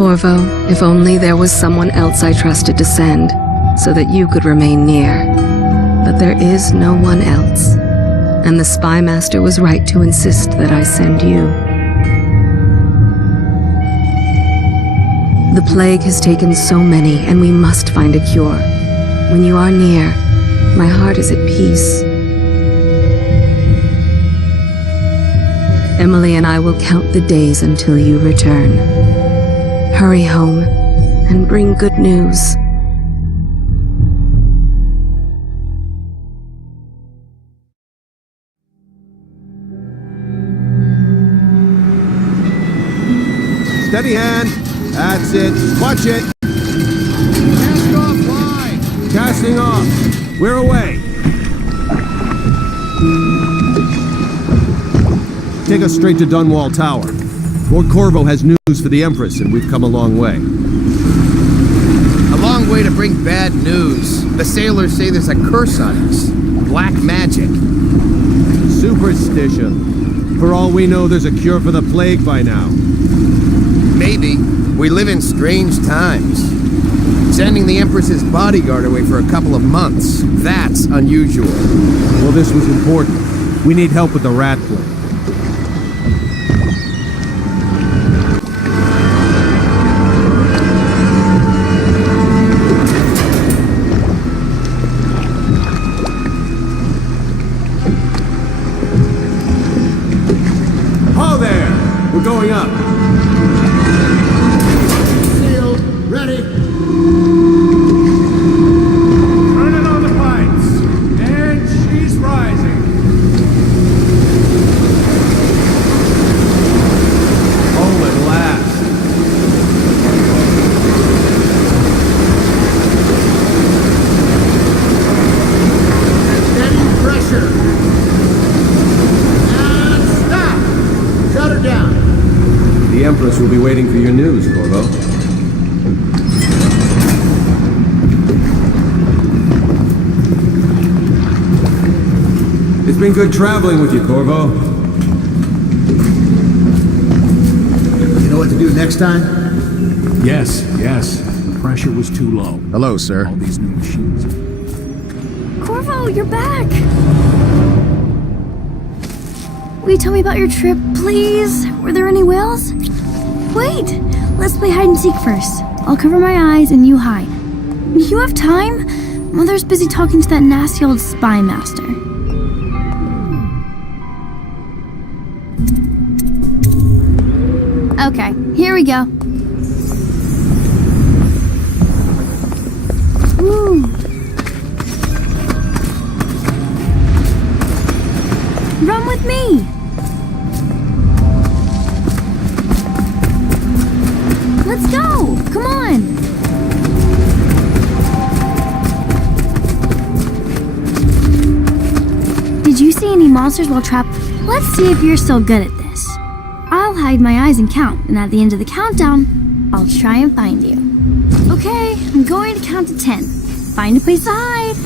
Corvo, if only there was someone else I trusted to send, so that you could remain near. But there is no one else, and the Spy Master was right to insist that I send you. The plague has taken so many, and we must find a cure. When you are near, my heart is at peace. Emily and I will count the days until you return. Hurry home and bring good news. Steady hand. That's it. Watch it. Cast off line. Casting off. We're away. Take us straight to Dunwall Tower. Lord Corvo has news for the Empress, and we've come a long way. A long way to bring bad news. The sailors say there's a curse on us. Black magic. Superstition. For all we know, there's a cure for the plague by now. Maybe. We live in strange times. Sending the Empress's bodyguard away for a couple of months. That's unusual. Well, this was important. We need help with the rat plague. We're going up. Sealed. Ready. Turning on the pipes. And she's rising. Oh, at last. Steady pressure. And stop. Shut her down. The Empress will be waiting for your news, Corvo. It's been good traveling with you, Corvo. You know what to do next time? Yes. The pressure was too low. Hello, sir. All these new machines. Corvo, you're back! Will you tell me about your trip, please? Were there any whales? Wait! Let's play hide and seek first. I'll cover my eyes and you hide. You have time? Mother's busy talking to that nasty old spy master. Okay, here we go. Woo! Run with me! Let's go! Come on! Did you see any monsters while trapped? Let's see if you're still good at this. I'll hide my eyes and count, and at the end of the countdown, I'll try and find you. Okay, I'm going to count to 10. Find a place to hide.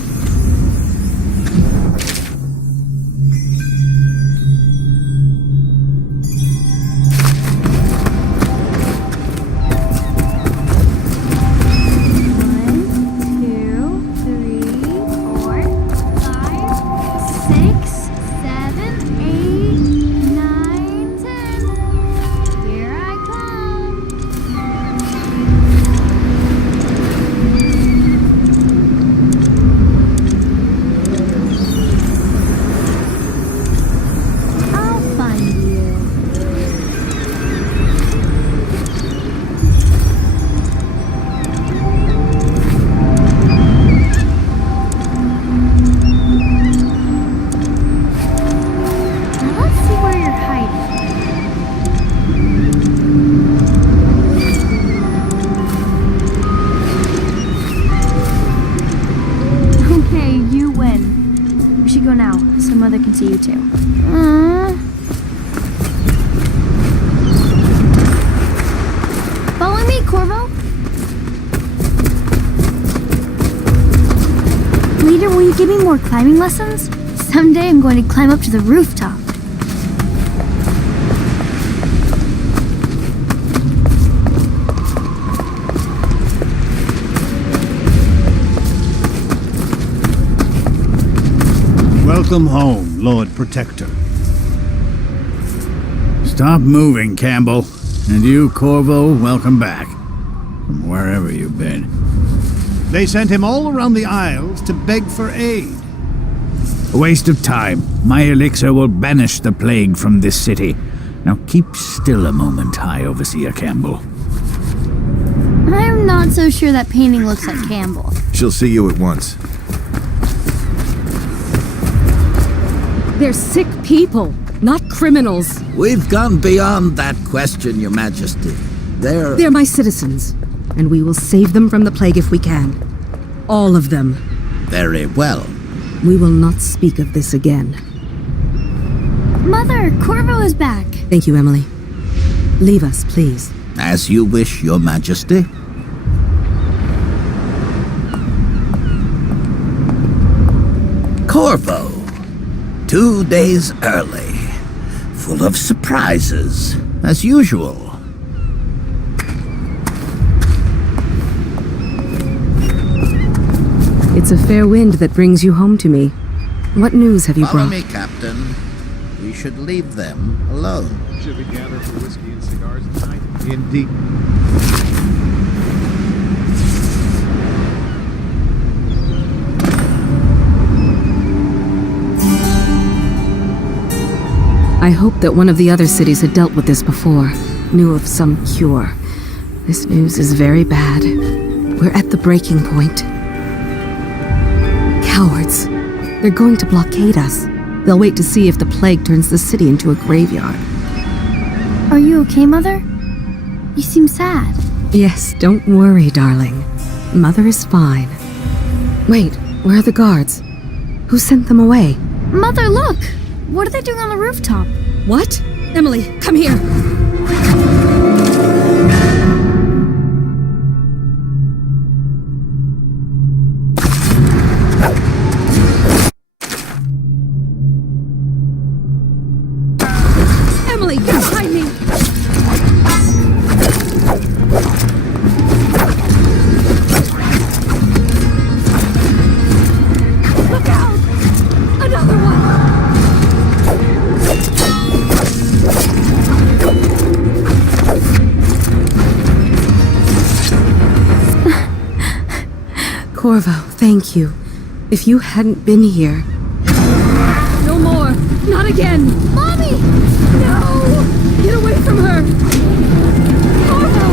Mother can see you too. Follow me, Corvo. Later, will you give me more climbing lessons? Someday I'm going to climb up to the rooftop. Welcome home, Lord Protector. Stop moving, Campbell. And you, Corvo, welcome back. From wherever you've been. They sent him all around the Isles to beg for aid. A waste of time. My elixir will banish the plague from this city. Now keep still a moment, High Overseer Campbell. I'm not so sure that painting looks like Campbell. She'll see you at once. They're sick people, not criminals. We've gone beyond that question, Your Majesty. They're my citizens, and we will save them from the plague if we can. All of them. Very well. We will not speak of this again. Mother, Corvo is back. Thank you, Emily. Leave us, please. As you wish, Your Majesty. Corvo. 2 days early. Full of surprises, as usual. It's a fair wind that brings you home to me. What news have you Follow brought? me, Captain. We should leave them alone. Should we gather for whiskey and cigars tonight? Indeed. I hoped that one of the other cities had dealt with this before, knew of some cure. This news is very bad. We're at the breaking point. Cowards. They're going to blockade us. They'll wait to see if the plague turns the city into a graveyard. Are you okay, Mother? You seem sad. Yes, don't worry, darling. Mother is fine. Wait, where are the guards? Who sent them away? Mother, look! What are they doing on the rooftop? What? Emily, come here! Emily, get behind me! Look out! Another one! Corvo, thank you. If you hadn't been here... No more! Not again! Mommy! No! Get away from her! Corvo!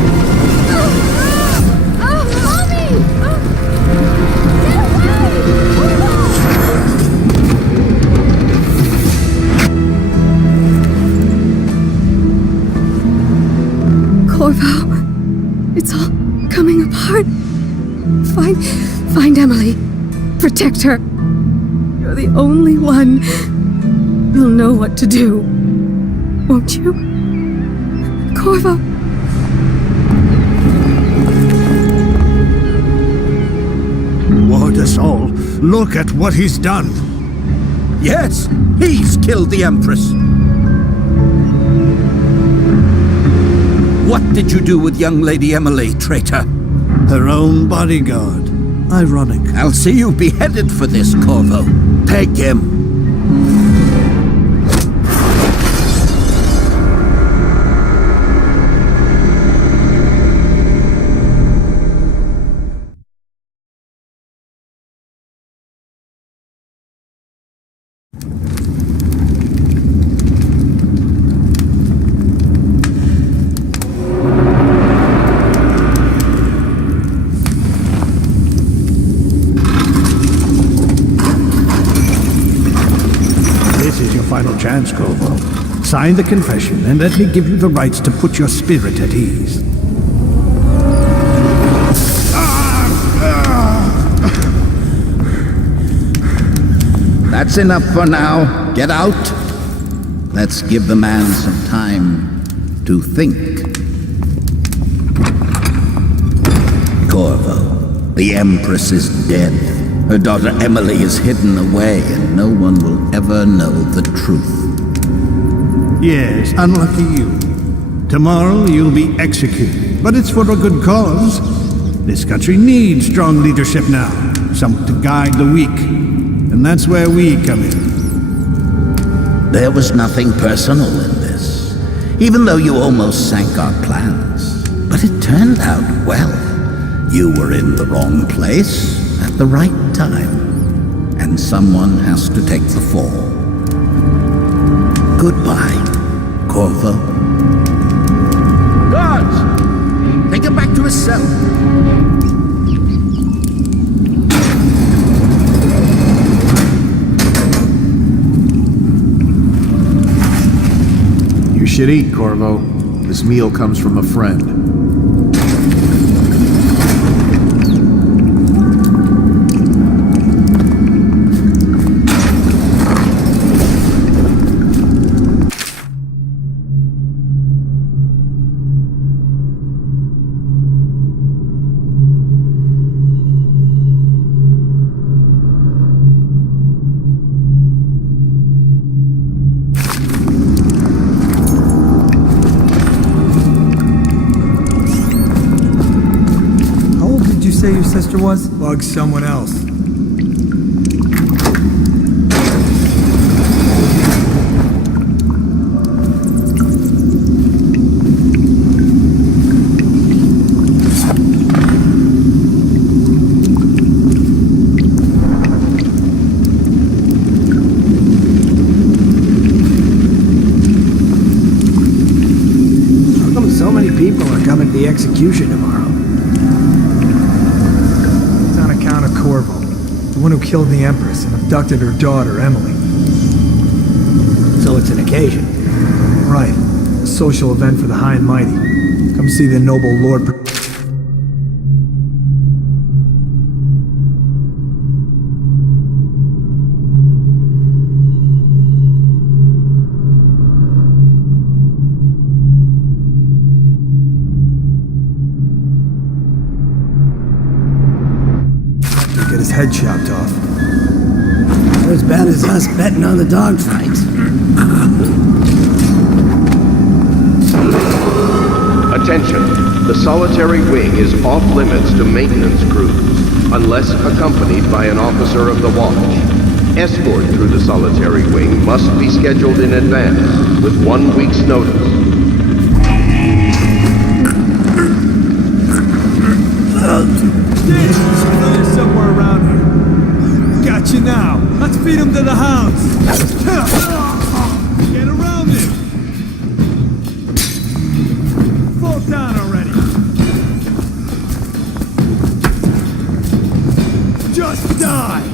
Mommy! Get away! Corvo, it's all coming apart. Find Emily. Protect her. You're the only one. You'll know what to do. Won't you? Corvo. Ward us all. Look at what he's done. Yes, he's killed the Empress. What did you do with young Lady Emily, traitor? Her own bodyguard. Ironic. I'll see you beheaded for this, Corvo. Take him. Final chance, Corvo. Sign the confession and let me give you the rights to put your spirit at ease. That's enough for now. Get out. Let's give the man some time to think. Corvo, the Empress is dead. Her daughter Emily is hidden away, and no one will ever know the truth. Yes, unlucky you. Tomorrow you'll be executed, but it's for a good cause. This country needs strong leadership now, someone to guide the weak. And that's where we come in. There was nothing personal in this, even though you almost sank our plans. But it turned out well. You were in the wrong place at the right time, and someone has to take the fall. Goodbye, Corvo. Guards! Take him back to his cell. You should eat, Corvo. This meal comes from a friend. Say your sister was? Bug someone else. How come so many people are coming to the execution tomorrow? Corvo, the one who killed the Empress and abducted her daughter, Emily. So it's an occasion. Right. A social event for the high and mighty. Come see the noble Lord... his head chopped off. Not as bad as us betting on the dogfight. Attention. The solitary wing is off limits to maintenance crews, unless accompanied by an officer of the watch. Escort through the solitary wing must be scheduled in advance, with 1 week's notice. There's somewhere around here. Got you now. Let's beat him to the house. Get around him. Fall down already. Just die.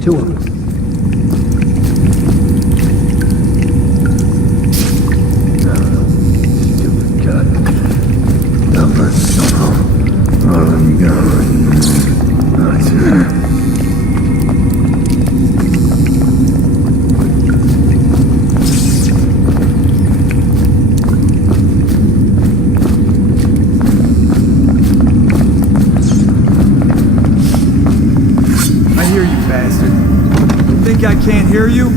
Two of them. Stupid cut. Number so I'm going. Nice. I can't hear you?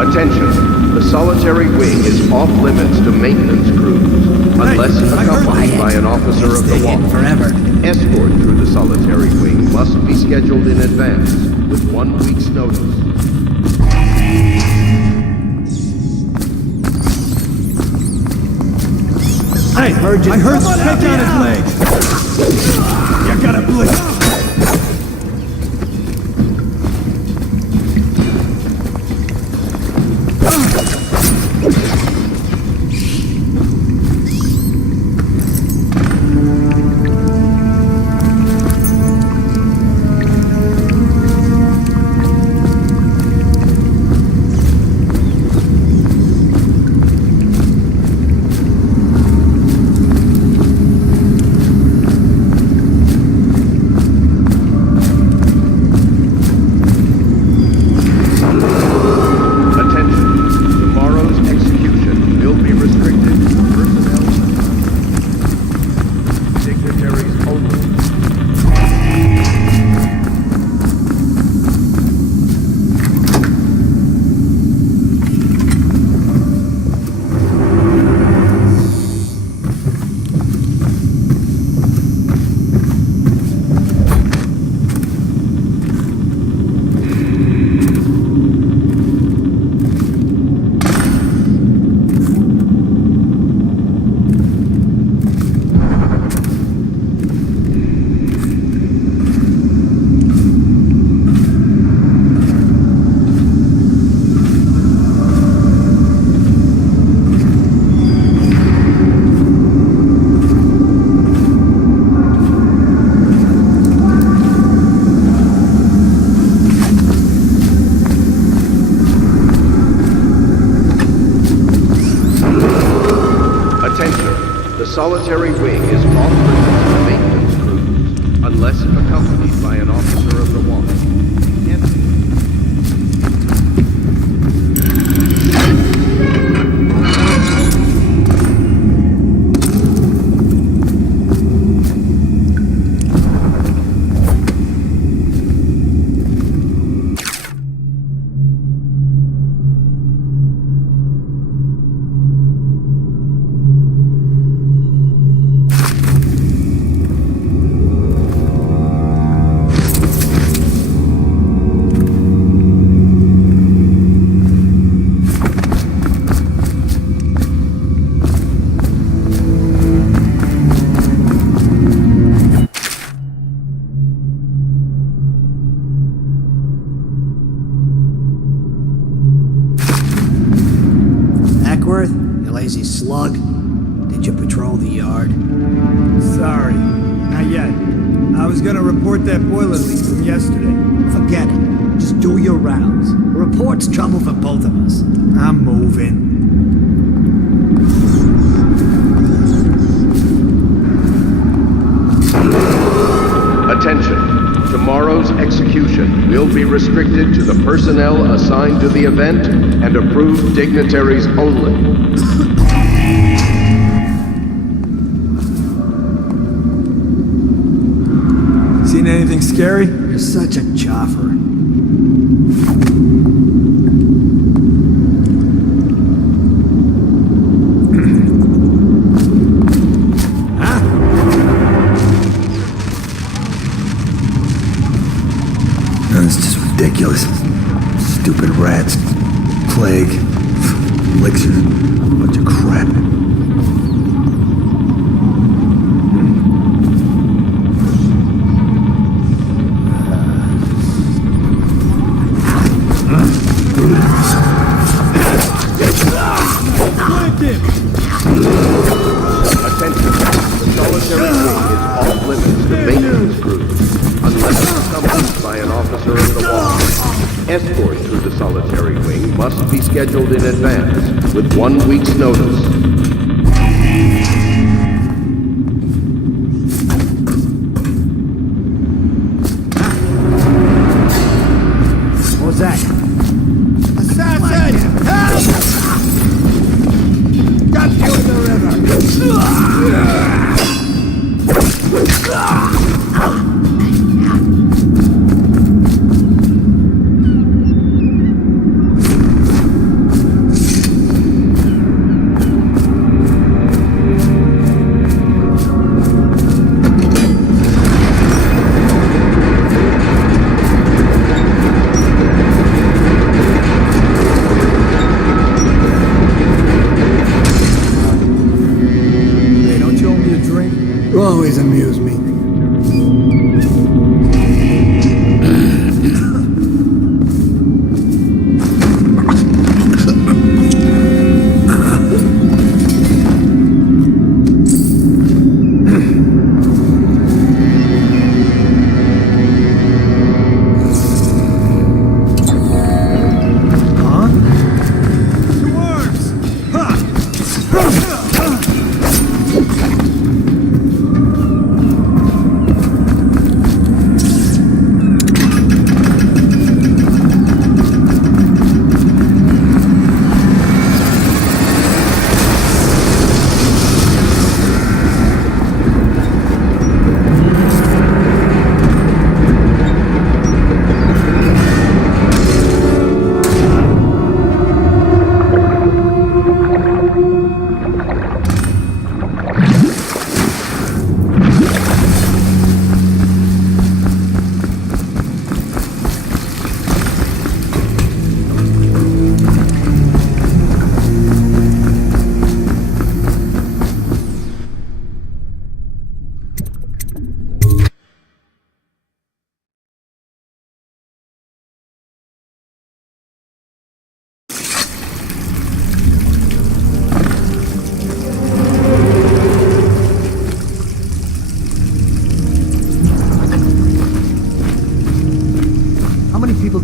Attention. The solitary wing is off limits to maintenance crews, unless accompanied by an officer of the watch. Forever. Escort through the solitary wing must be scheduled in advance, with 1 week's notice. I heard you. I heard you pick on his leg. You gotta bleed. The solitary wing is off limits to maintenance crews, unless accompanied by an officer of the watch. You lazy slug. Did you patrol the yard? Sorry, not yet. I was gonna report that boiler leak from yesterday. Forget it. Just do your rounds. A report's trouble for both of us. I'm moving. Attention. Tomorrow's execution will be restricted to the personnel assigned to the event and approved dignitaries only. Seen anything scary? You're such a choffer. It's just ridiculous. Stupid rats. Plague. Elixirs. A bunch of crap. Attention. The solitary wing is off limits to maintenance crews, unless accompanied by an officer of the watch. Escort through the solitary wing must be scheduled in advance, with 1 week's notice. What was that? Assassin! Help! Got you in the river! You always amuse me.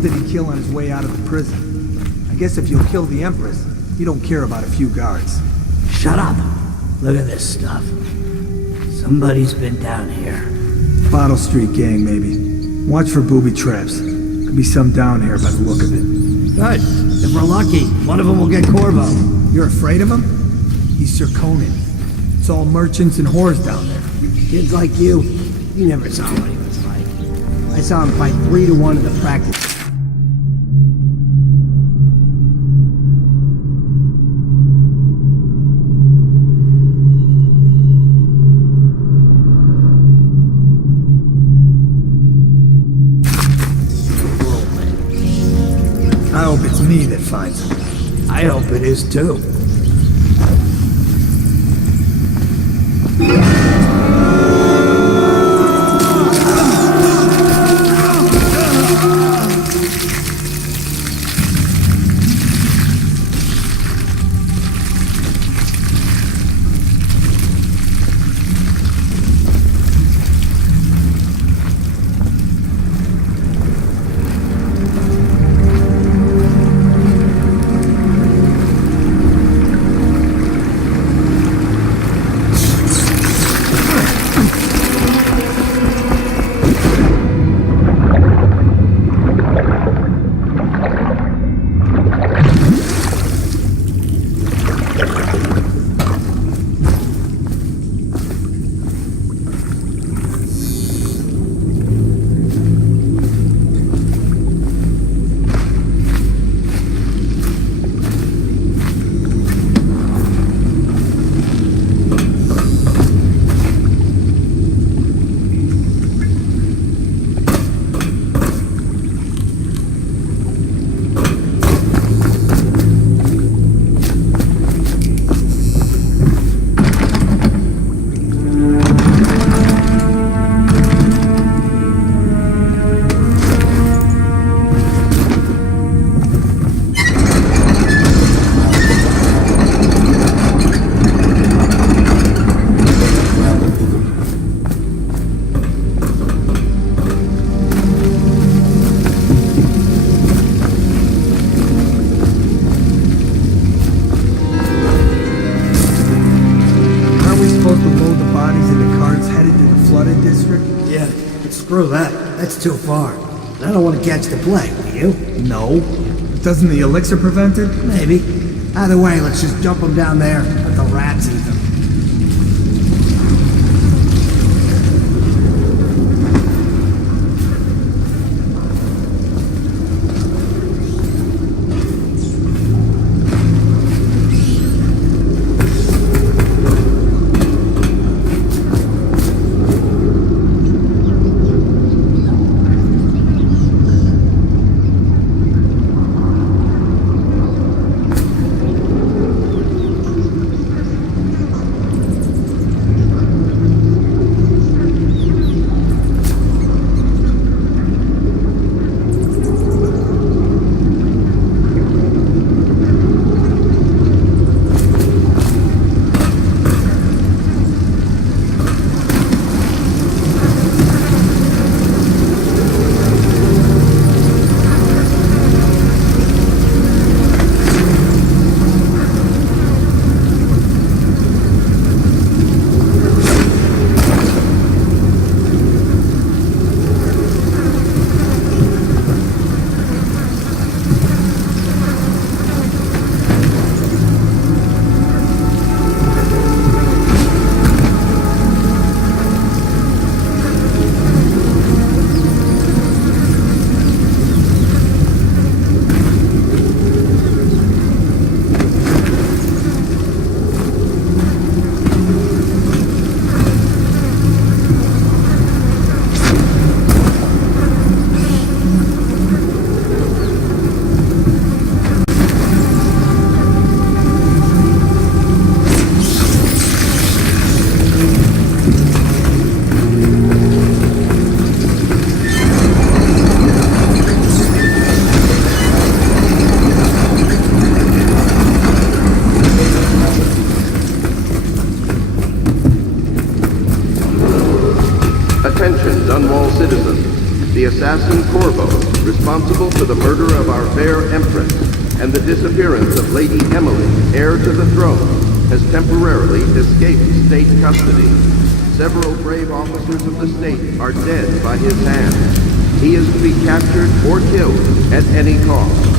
Did he kill on his way out of the prison? I guess if you'll kill the Empress, you don't care about a few guards. Shut up. Look at this stuff. Somebody's been down here. Bottle Street gang, maybe. Watch for booby traps. Could be some down here by the look of it. Good. If we're lucky, one of them will get Corvo. You're afraid of him? He's Sir Conan. It's all merchants and whores down there. Kids like you never saw what he was like. I saw him fight 3-1 in the practice. I hope it's me that finds him. I hope it is too. Screw that. That's too far. I don't want to catch the plague, do you? No. Doesn't the elixir prevent it? Maybe. Either way, let's just jump them down there. Let the rats eat them. Dunwall citizens, the assassin Corvo, responsible for the murder of our fair Empress and the disappearance of Lady Emily, heir to the throne, has temporarily escaped state custody. Several brave officers of the state are dead by his hand. He is to be captured or killed at any cost.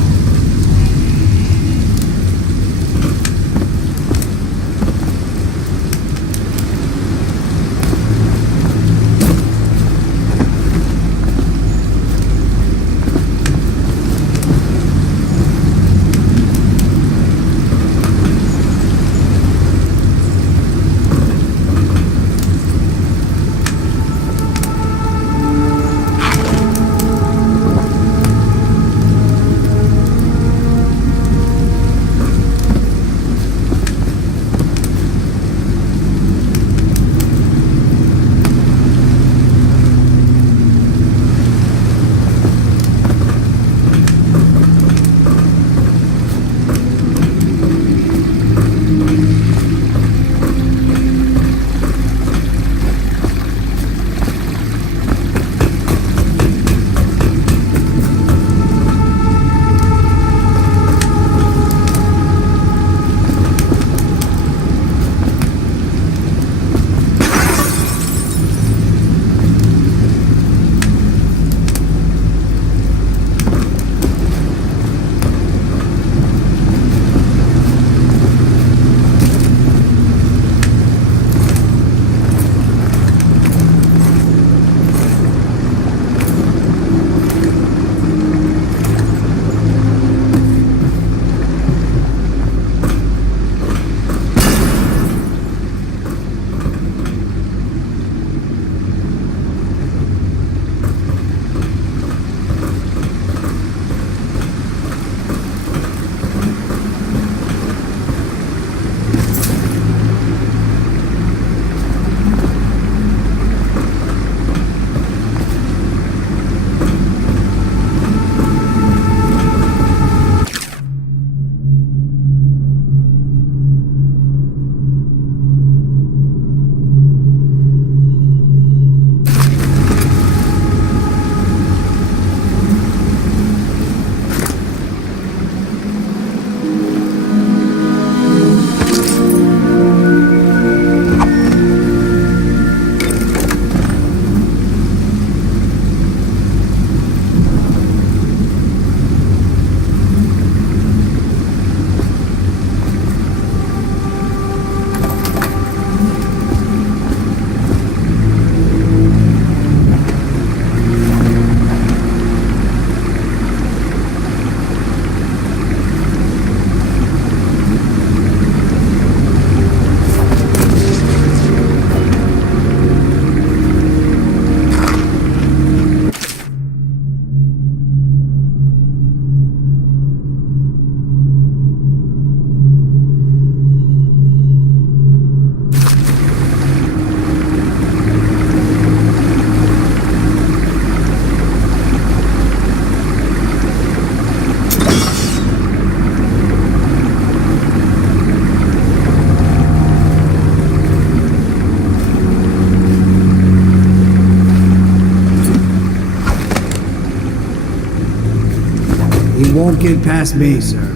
He won't get past me, sir.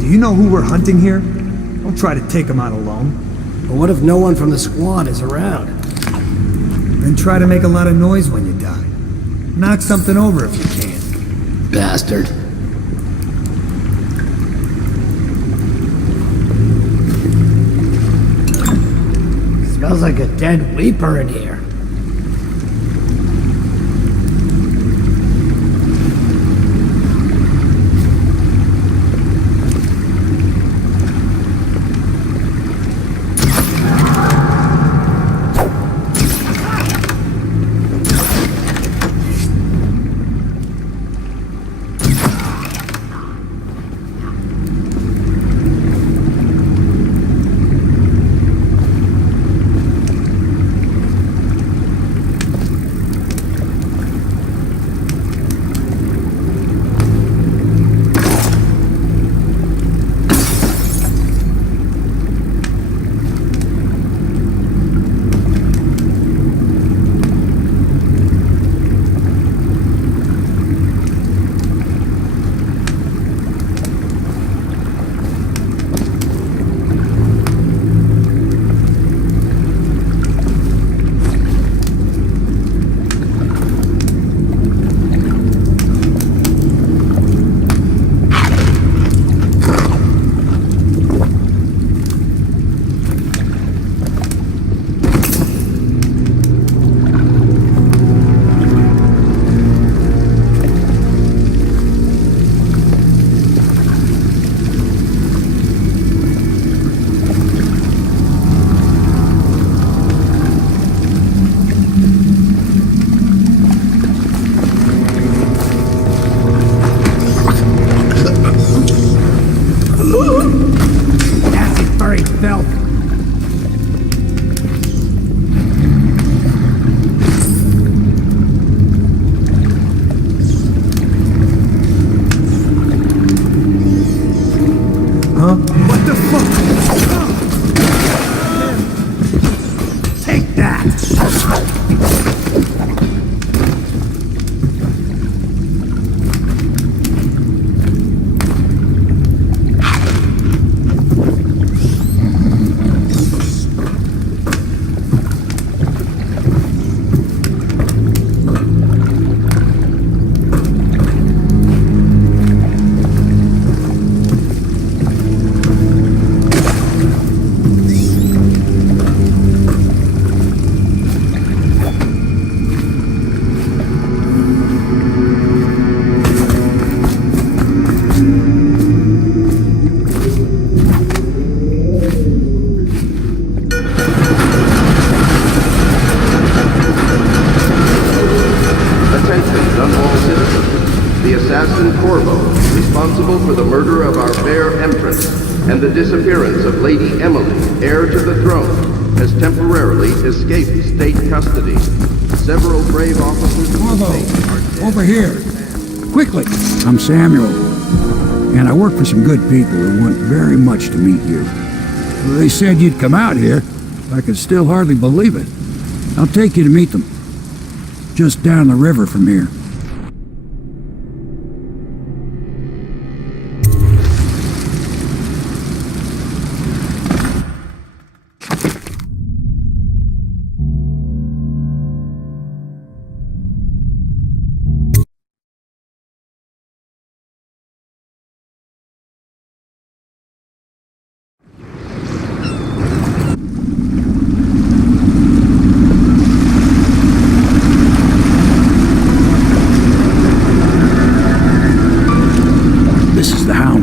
Do you know who we're hunting here? Don't try to take him out alone. But what if no one from the squad is around? Then try to make a lot of noise when you die. Knock something over if you can. Bastard. Smells like a dead weeper in here. disappearance of Lady Emily, heir to the throne, has temporarily escaped state custody. Several brave officers of the state are dead. Over here! Quickly! I'm Samuel, and I work for some good people who want very much to meet you. They said you'd come out here. I could still hardly believe it. I'll take you to meet them. Just down the river from here.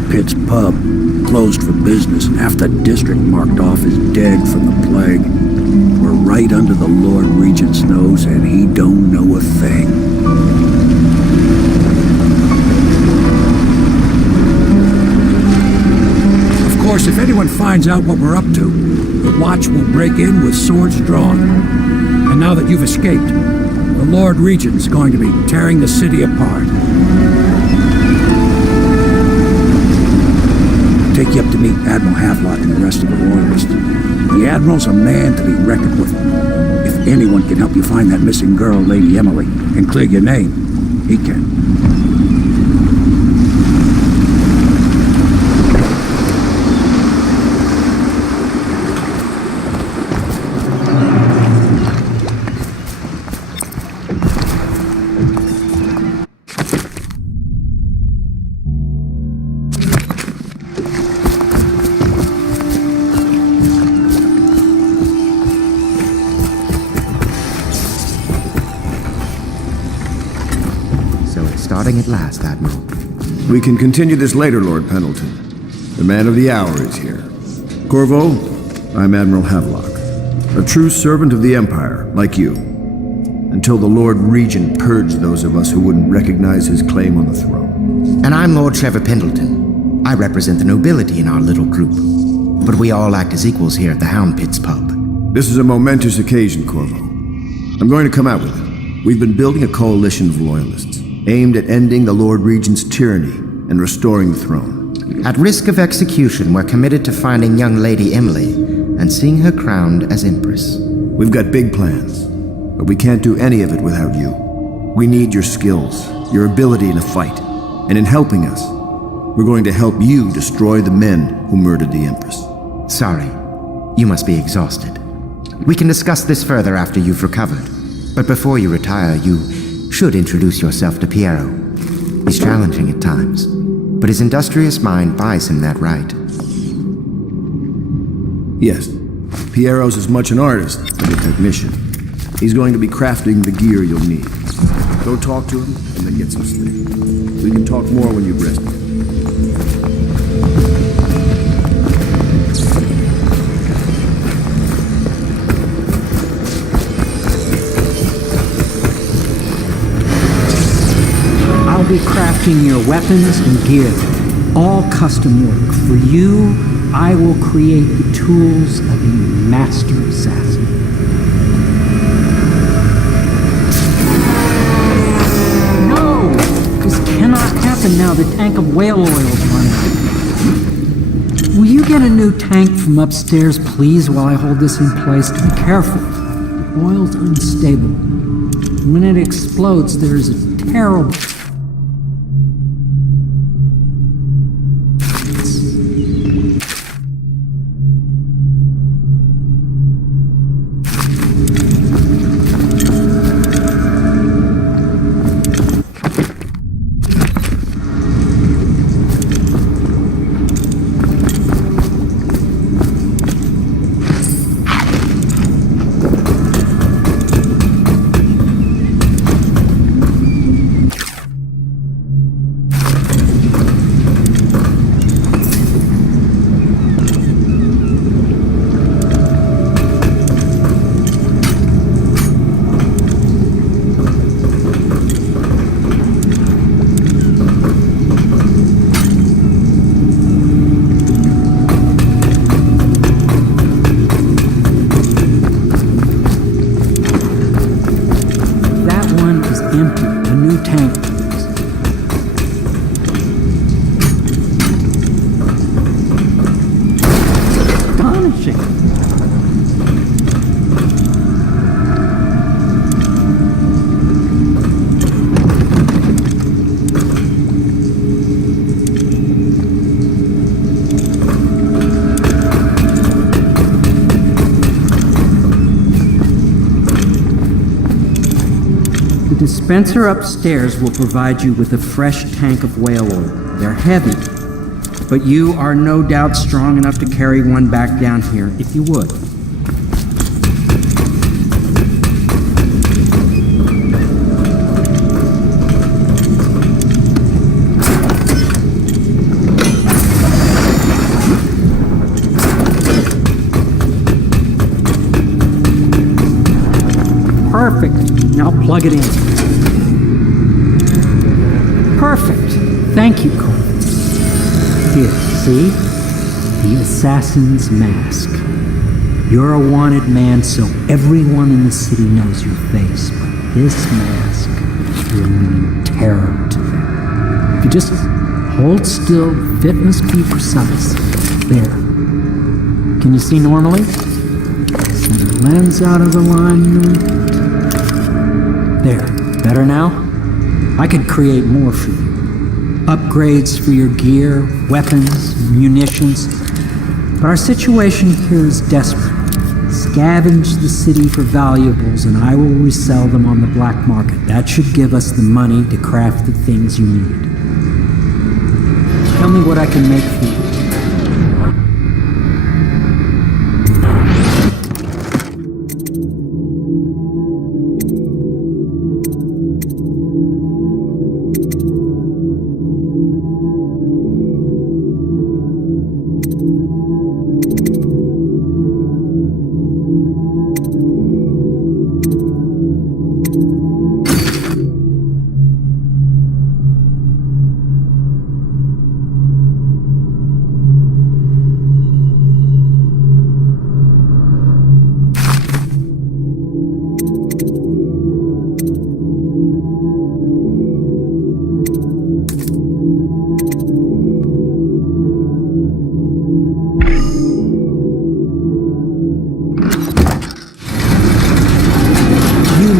Pit's pub, closed for business and half the district marked off as dead from the plague. We're right under the Lord Regent's nose and he don't know a thing. Of course, if anyone finds out what we're up to, the Watch will break in with swords drawn. And now that you've escaped, the Lord Regent's going to be tearing the city apart. Take you up to meet Admiral Havelock and the rest of the Royalists. The Admiral's a man to be reckoned with. If anyone can help you find that missing girl, Lady Emily, and clear your name, he can. Starting at last, Admiral. We can continue this later, Lord Pendleton. The man of the hour is here. Corvo, I'm Admiral Havelock, a true servant of the Empire, like you. Until the Lord Regent purged those of us who wouldn't recognize his claim on the throne. And I'm Lord Trevor Pendleton. I represent the nobility in our little group. But we all act as equals here at the Hound Pit's pub. This is a momentous occasion, Corvo. I'm going to come out with it. We've been building a coalition of loyalists, aimed at ending the Lord Regent's tyranny and restoring the throne. At risk of execution, we're committed to finding young Lady Emily and seeing her crowned as Empress. We've got big plans, but we can't do any of it without you. We need your skills, your ability in a fight, and in helping us, we're going to help you destroy the men who murdered the Empress. Sorry, you must be exhausted. We can discuss this further after you've recovered, but before you retire, you should introduce yourself to Piero. He's challenging at times, but his industrious mind buys him that right. Yes, Piero's as much an artist as a technician. He's going to be crafting the gear you'll need. Go talk to him and then get some sleep. We can talk more when you've rested. I'll be crafting your weapons and gear, all custom work. For you, I will create the tools of a master assassin. No! This cannot happen now. The tank of whale oil is running. Will you get a new tank from upstairs, please, while I hold this in place? Be careful. The oil's unstable. When it explodes, there's a terrible... vanishing. The dispenser upstairs will provide you with a fresh tank of whale oil. They're heavy, but you are no doubt strong enough to carry one back down here if you would. Perfect. Now plug it in. Perfect. Thank you, Cole. Here, see? The assassin's mask. You're a wanted man, so everyone in the city knows your face, but this mask will mean terror to them. If you just hold still, fit must be precise. There. Can you see normally? Center lens out of alignment. There. Better now? I could create more for you. Upgrades for your gear, weapons, munitions. But our situation here is desperate. Scavenge the city for valuables and I will resell them on the black market. That should give us the money to craft the things you need. Tell me what I can make for you.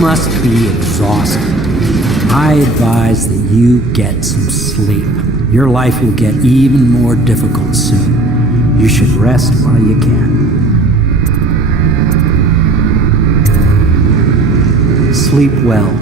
Must be exhausted. I advise that you get some sleep. Your life will get even more difficult soon. You should rest while you can. Sleep well.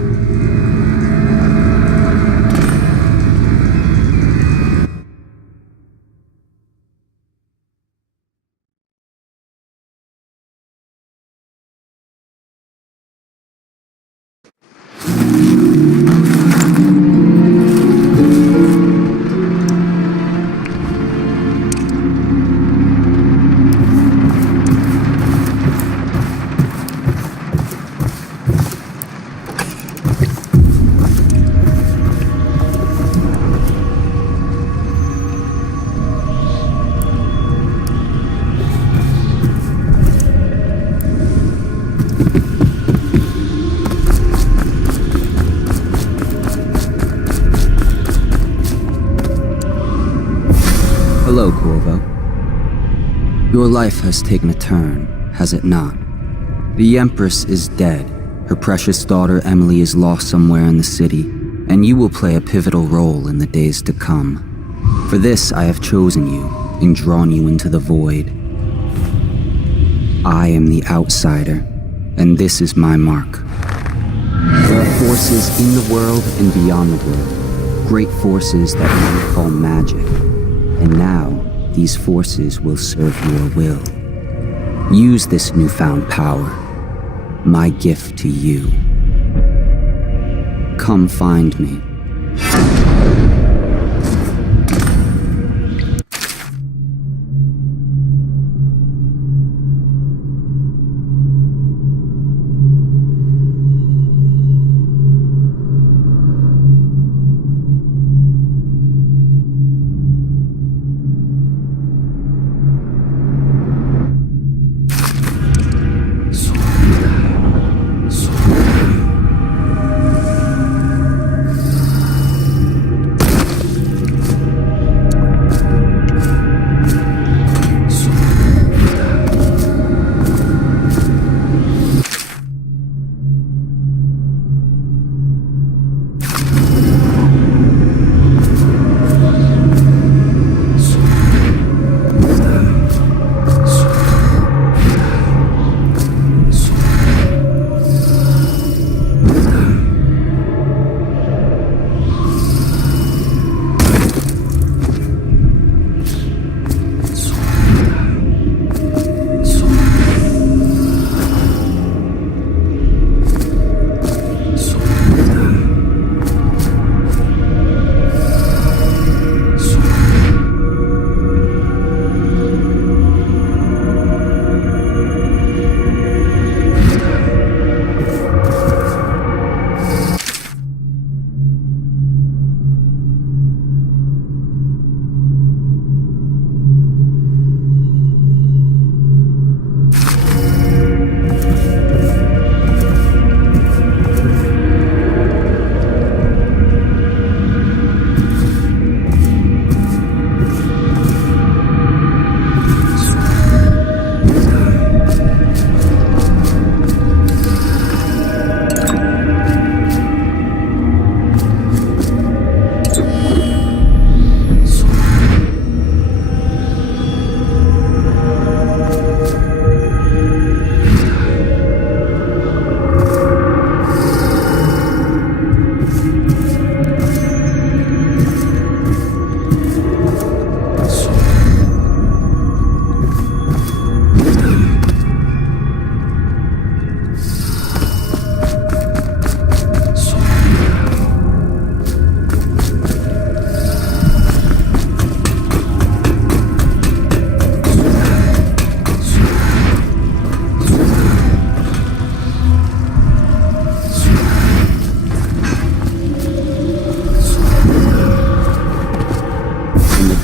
Hello, Corvo. Your life has taken a turn, has it not? The Empress is dead. Her precious daughter Emily is lost somewhere in the city, and you will play a pivotal role in the days to come. For this, I have chosen you and drawn you into the void. I am the outsider, and this is my mark. There are forces in the world and beyond the world, great forces that men call magic. And now, these forces will serve your will. Use this newfound power, my gift to you. Come find me.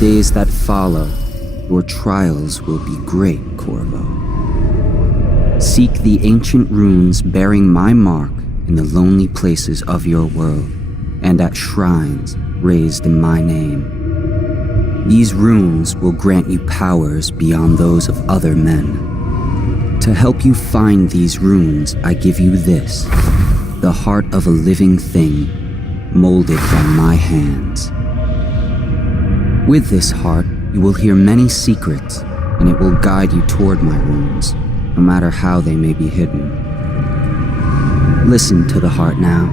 days that follow, your trials will be great, Corvo. Seek the ancient runes bearing my mark in the lonely places of your world, and at shrines raised in my name. These runes will grant you powers beyond those of other men. To help you find these runes, I give you this, the heart of a living thing, molded by my hands. With this heart, you will hear many secrets, and it will guide you toward my runes, no matter how they may be hidden. Listen to the heart now,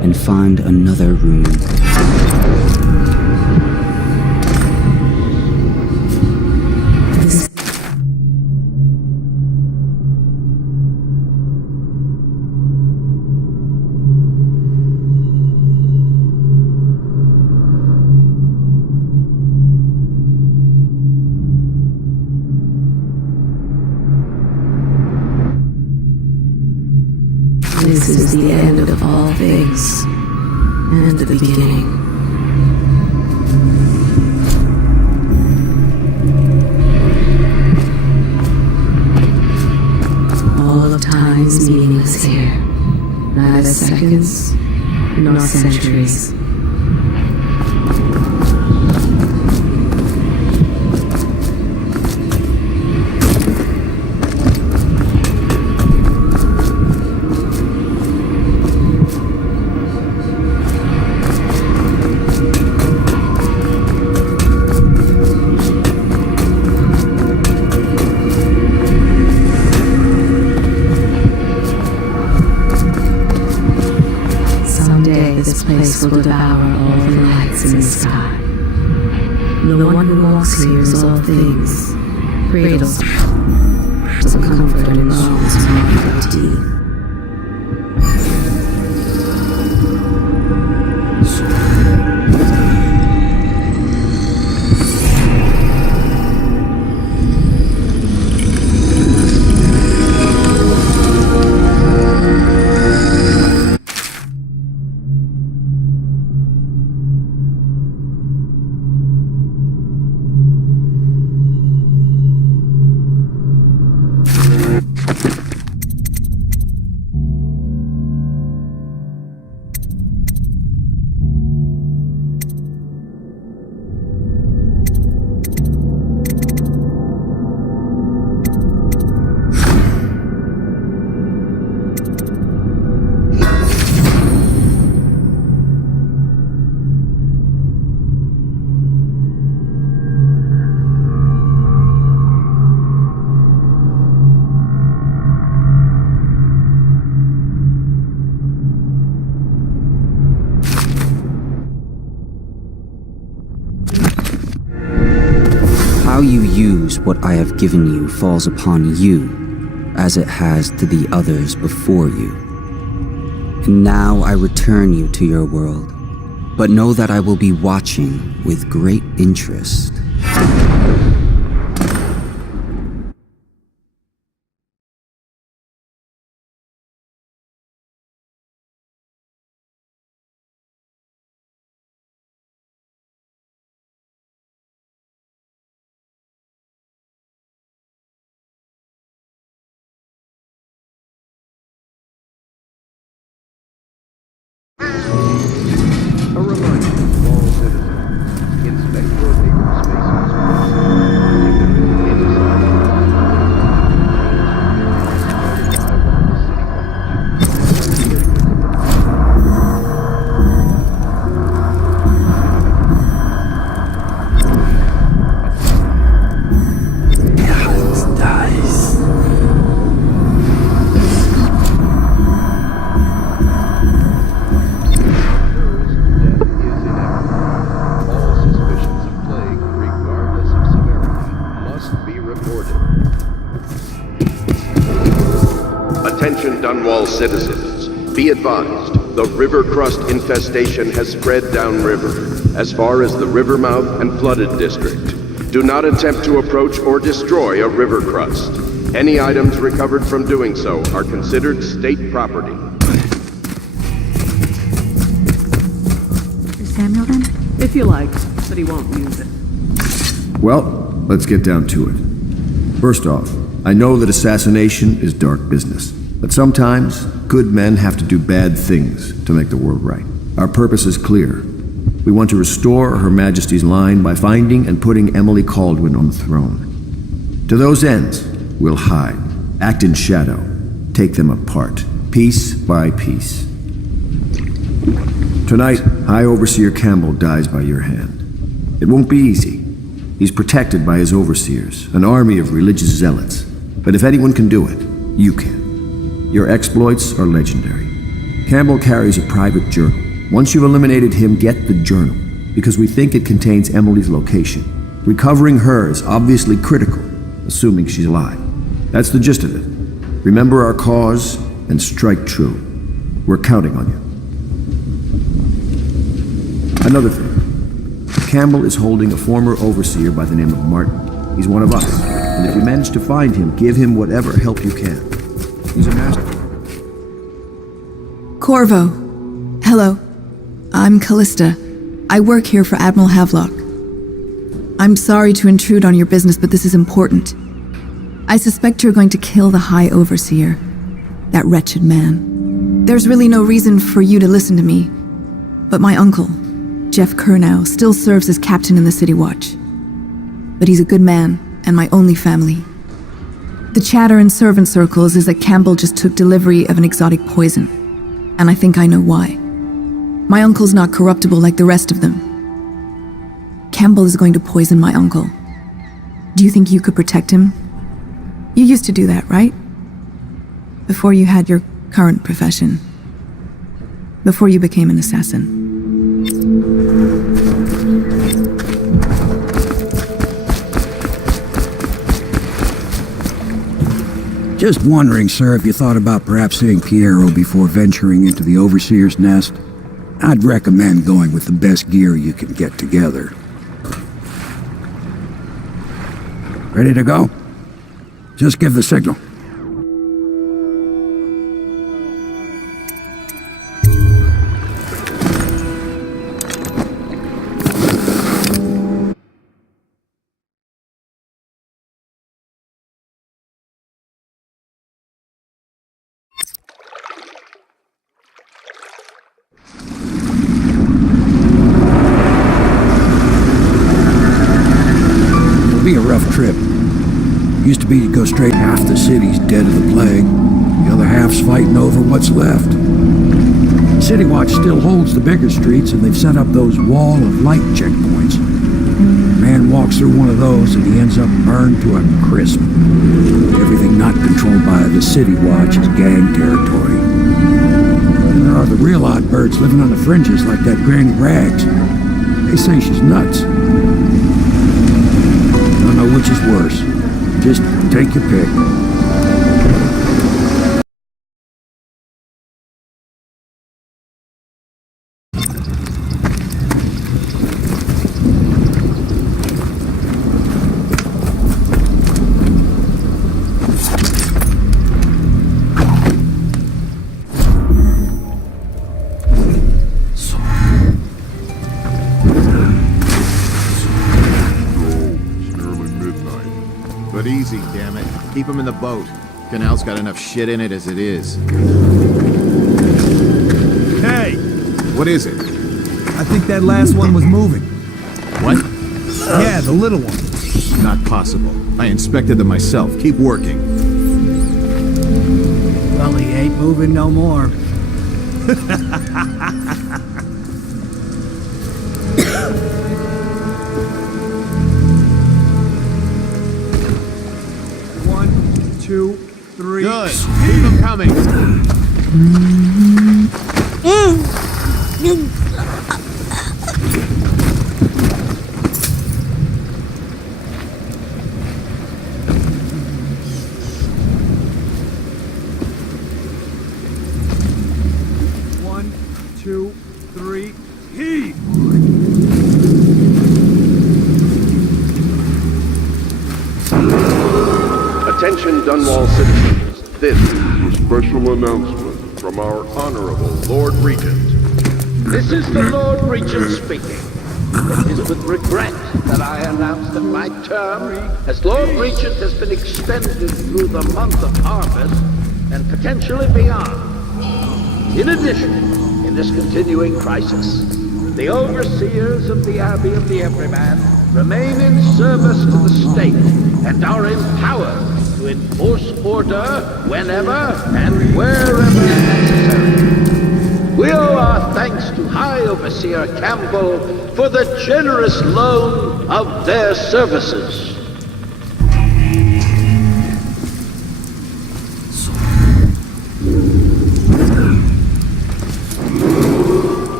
and find another rune. This is the end of all things, and the beginning. All of time is meaningless here, neither seconds nor centuries. This place will devour all the lights in the sky. The one who walks here is all things, cradles to comfort and bones marked by teeth. How you use what I have given you falls upon you, as it has to the others before you. And now I return you to your world, but know that I will be watching with great interest. A reminder to all citizens, inspect your paper spaces. Attention Dunwall citizens, be advised, the river crust infestation has spread downriver, as far as the river mouth and flooded district. Do not attempt to approach or destroy a river crust. Any items recovered from doing so are considered state property. Is Samuel then? If you like, but he won't use it. Well, let's get down to it. First off, I know that assassination is dark business, but sometimes good men have to do bad things to make the world right. Our purpose is clear. We want to restore Her Majesty's line by finding and putting Emily Kaldwin on the throne. To those ends, we'll hide, act in shadow, take them apart, piece by piece. Tonight, High Overseer Campbell dies by your hand. It won't be easy. He's protected by his overseers, an army of religious zealots. But if anyone can do it, you can. Your exploits are legendary. Campbell carries a private journal. Once you've eliminated him, get the journal, because we think it contains Emily's location. Recovering her is obviously critical, assuming she's alive. That's the gist of it. Remember our cause and strike true. We're counting on you. Another thing. Campbell is holding a former overseer by the name of Martin. He's one of us, and if you manage to find him, give him whatever help you can. He's a master. Corvo. Hello. I'm Callista. I work here for Admiral Havelock. I'm sorry to intrude on your business, but this is important. I suspect you're going to kill the High Overseer, that wretched man. There's really no reason for you to listen to me, but my uncle, Jeff Kernow, still serves as captain in the City Watch. But he's a good man, and my only family. The chatter in servant circles is that Campbell just took delivery of an exotic poison, and I think I know why. My uncle's not corruptible like the rest of them. Campbell is going to poison my uncle. Do you think you could protect him? You used to do that, right? Before you had your current profession. Before you became an assassin. Just wondering, sir, if you thought about perhaps seeing Piero before venturing into the Overseer's nest. I'd recommend going with the best gear you can get together. Ready to go? Just give the signal. Trip. Used to be to go straight, half the city's dead of the plague. The other half's fighting over what's left. City Watch still holds the bigger streets, and they've set up those wall of light checkpoints. A man walks through one of those and he ends up burned to a crisp. Everything not controlled by the City Watch is gang territory. And there are the real odd birds living on the fringes like that Granny Rags. They say she's nuts. Don't know which is worse. Just take your pick. But easy, damn it. Keep him in the boat. Canal's got enough shit in it as it is. Hey! What is it? I think that last one was moving. What? Yeah, the little one. Not possible. I inspected them myself. Keep working. Well, he ain't moving no more. One, two, three. Good. Keep them coming. One, two, three. Heat! Attention Dunwall citizens. This is a special announcement from our Honorable Lord Regent. This is the Lord Regent speaking. It is with regret that I announce that my term as Lord Regent has been extended through the month of harvest and potentially beyond. In addition, in this continuing crisis, the overseers of the Abbey of the Everyman remain in service to the state and are empowered to enforce order whenever and wherever necessary. We owe our thanks to High Overseer Campbell for the generous loan of their services.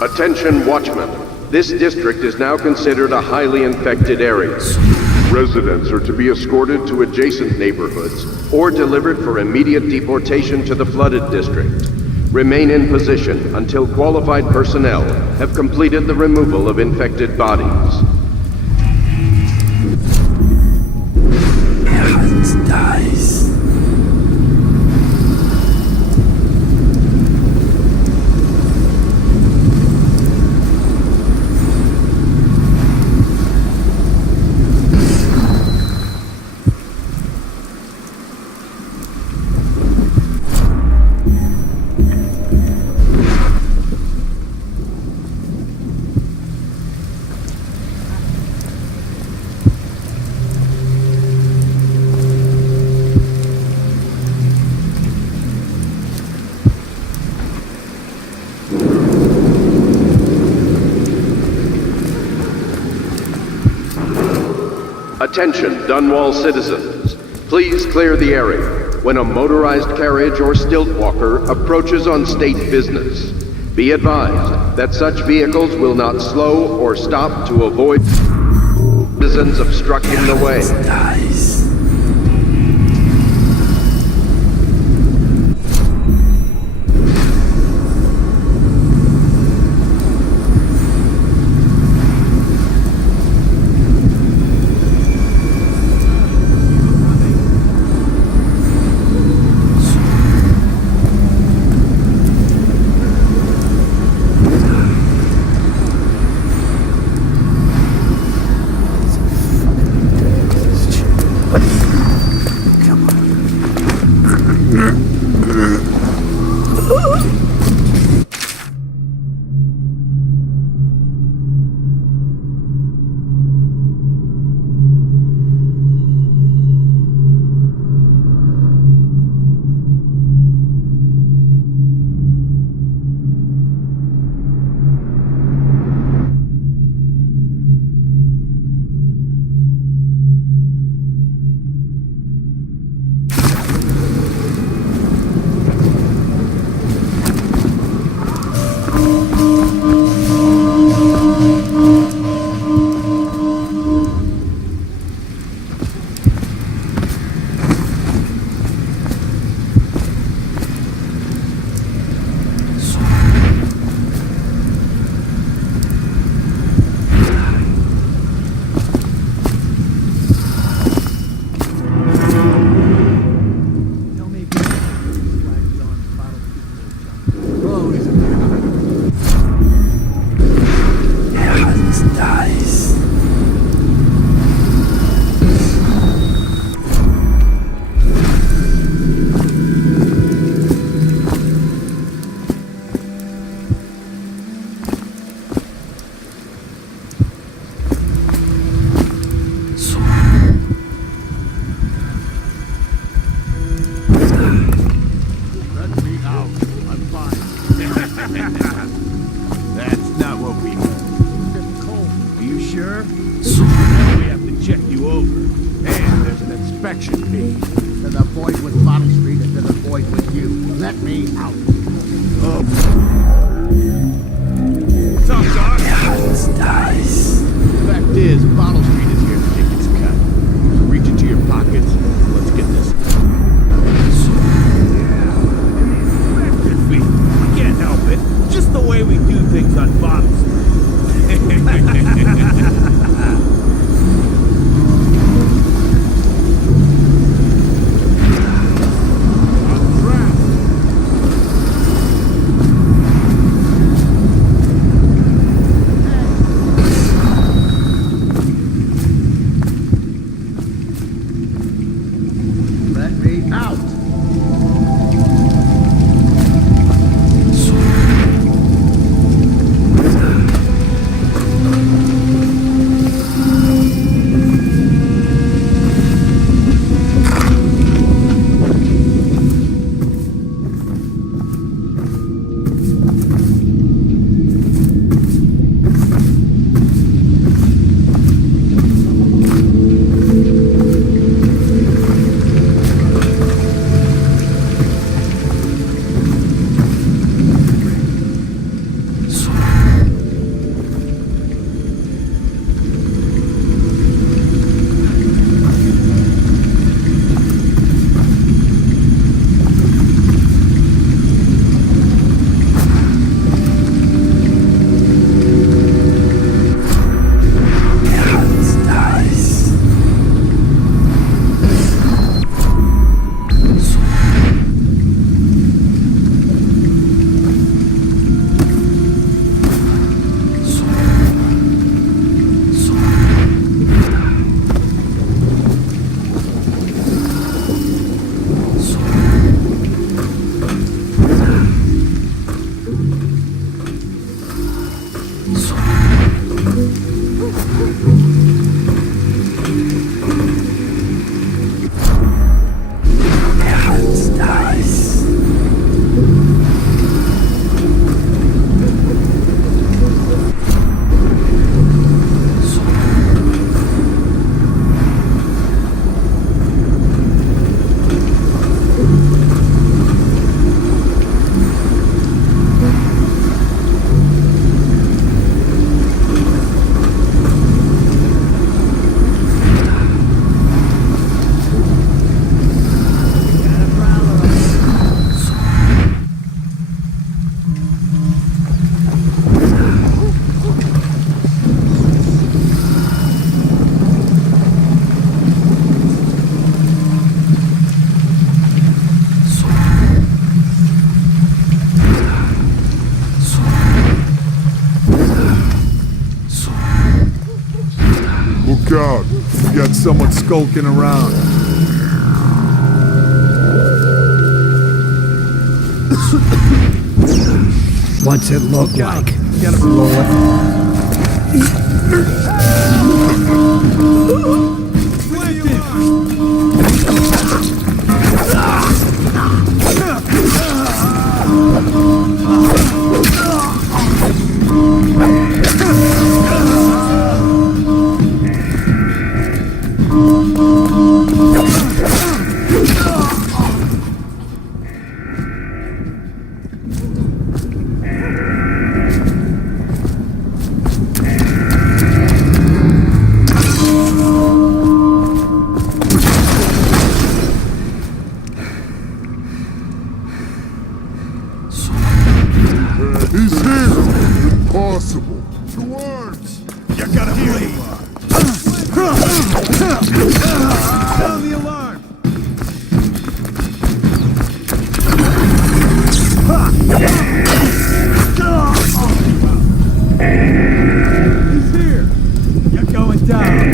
Attention, Watchmen. This district is now considered a highly infected area. Residents are to be escorted to adjacent neighborhoods or delivered for immediate deportation to the flooded district. Remain in position until qualified personnel have completed the removal of infected bodies. Hans dies. Attention, Dunwall citizens. Please clear the area when a motorized carriage or stilt walker approaches on state business. Be advised that such vehicles will not slow or stop to avoid citizens obstructing the way. way out. Look out. We got someone skulking around. What's it look like? Get him, He's here! Impossible! To arms! You gotta flee! Sound the alarm! He's here! You're going down!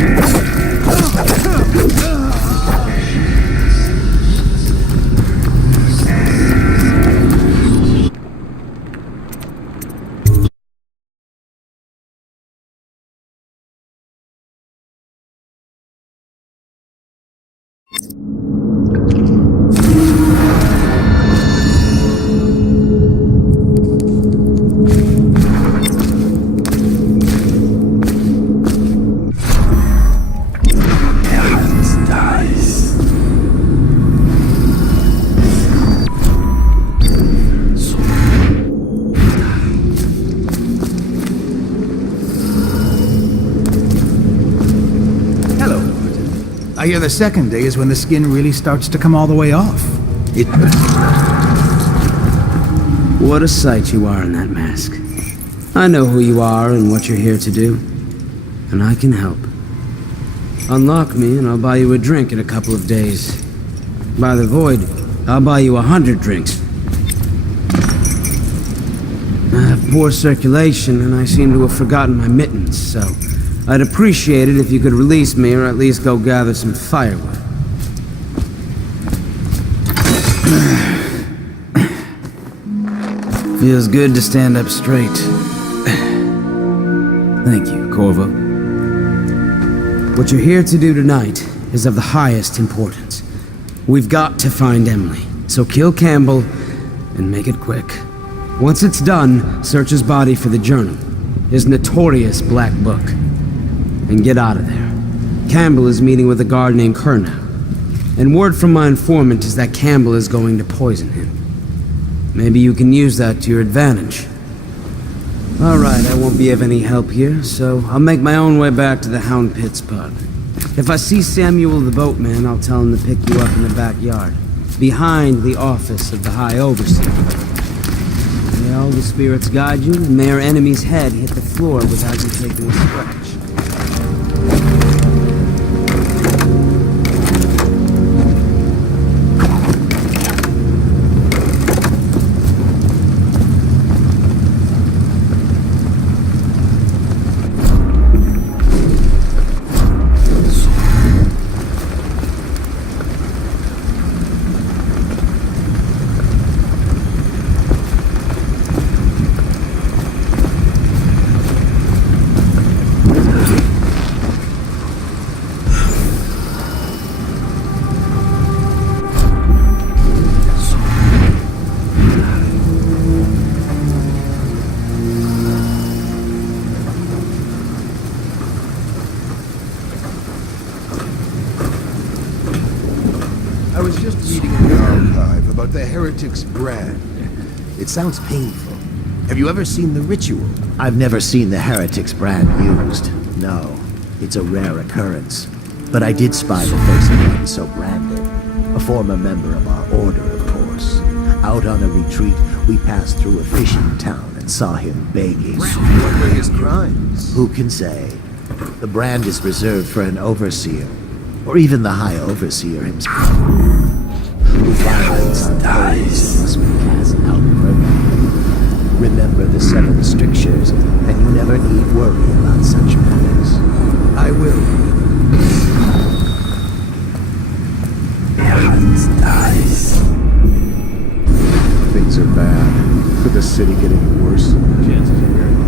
I hear the second day is when the skin really starts to come all the way off. What a sight you are in that mask. I know who you are and what you're here to do. And I can help. Unlock me and I'll buy you a drink in a couple of days. By the Void, I'll buy you 100 drinks. I have poor circulation and I seem to have forgotten my mittens, so I'd appreciate it if you could release me or at least go gather some firewood. Feels good to stand up straight. Thank you, Corvo. What you're here to do tonight is of the highest importance. We've got to find Emily, so kill Campbell and make it quick. Once it's done, search his body for the journal, his notorious black book, and get out of there. Campbell is meeting with a guard named Kernow, and word from my informant is that Campbell is going to poison him. Maybe you can use that to your advantage. Alright, I won't be of any help here, so I'll make my own way back to the Hound Pits pub. If I see Samuel the boatman, I'll tell him to pick you up in the backyard, behind the office of the High Overseer. May all the spirits guide you, and may our enemy's head hit the floor without you taking a scratch. I was just reading in the archive about the heretic's brand. It sounds painful. Have you ever seen the ritual? I've never seen the heretic's brand used. No, it's a rare occurrence. But I did spy the face of one so branded. A former member of our order, of course. Out on a retreat, we passed through a fishing town and saw him begging. What were his crimes? Who can say? The brand is reserved for an overseer, or even the High Overseer himself. Who finds on those must be cast out permanently. Remember the 7 strictures, and you never need worry about such matters. I will. Dies. Things are bad. Could the city get any worse? Chances are very good.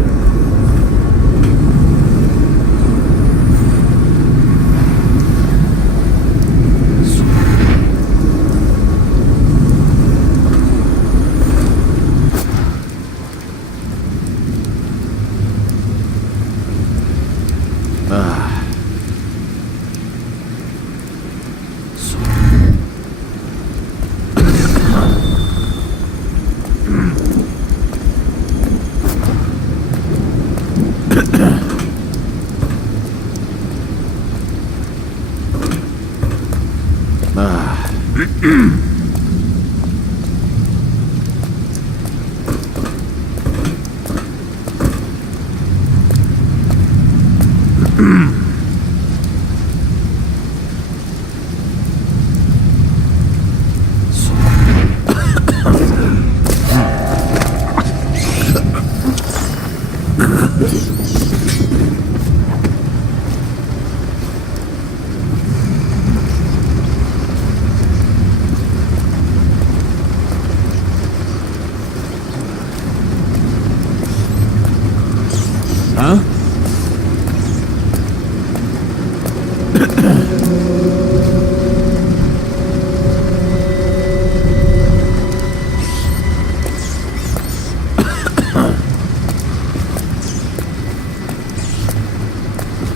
Huh?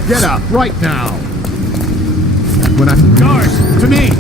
Get up, right now! When I... Guards, to me!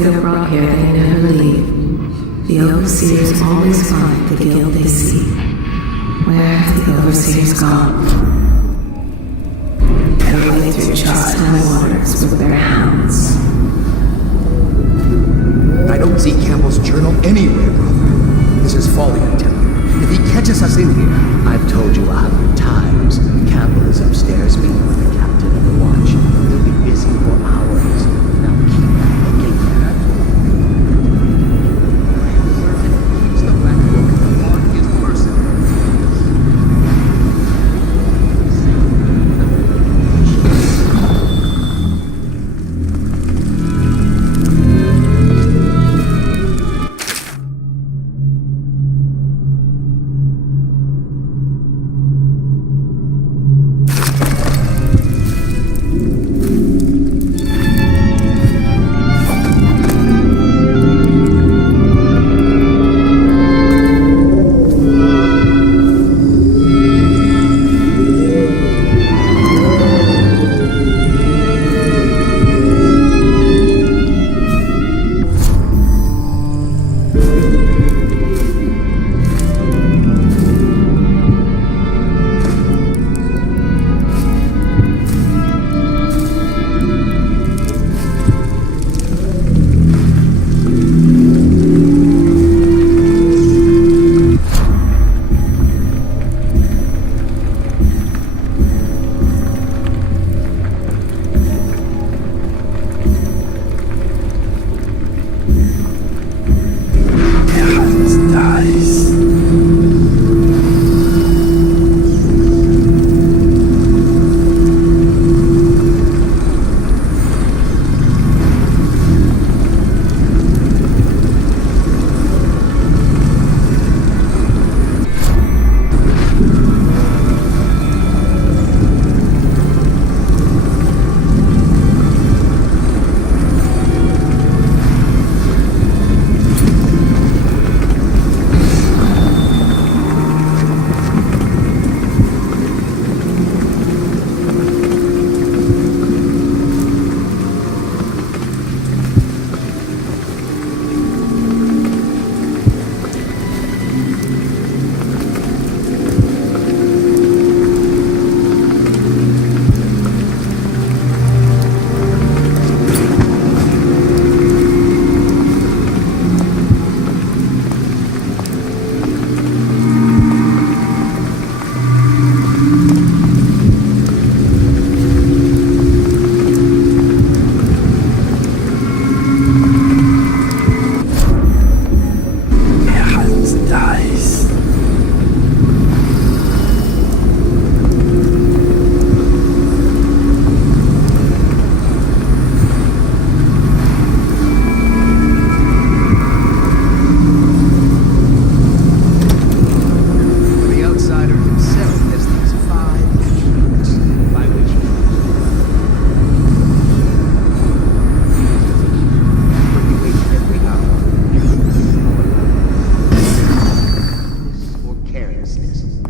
they are brought here, they never leave. The overseers always find the guild they see. Where have the overseers gone? They wade through chastised waters with their hounds. I don't see Campbell's journal anywhere, brother. This is folly, I tell you. If he catches us in here... I've told you 100 times. Campbell is upstairs meeting with the captain of the watch. He'll be busy for hours. Now keep looking. Keeps the black book on his person.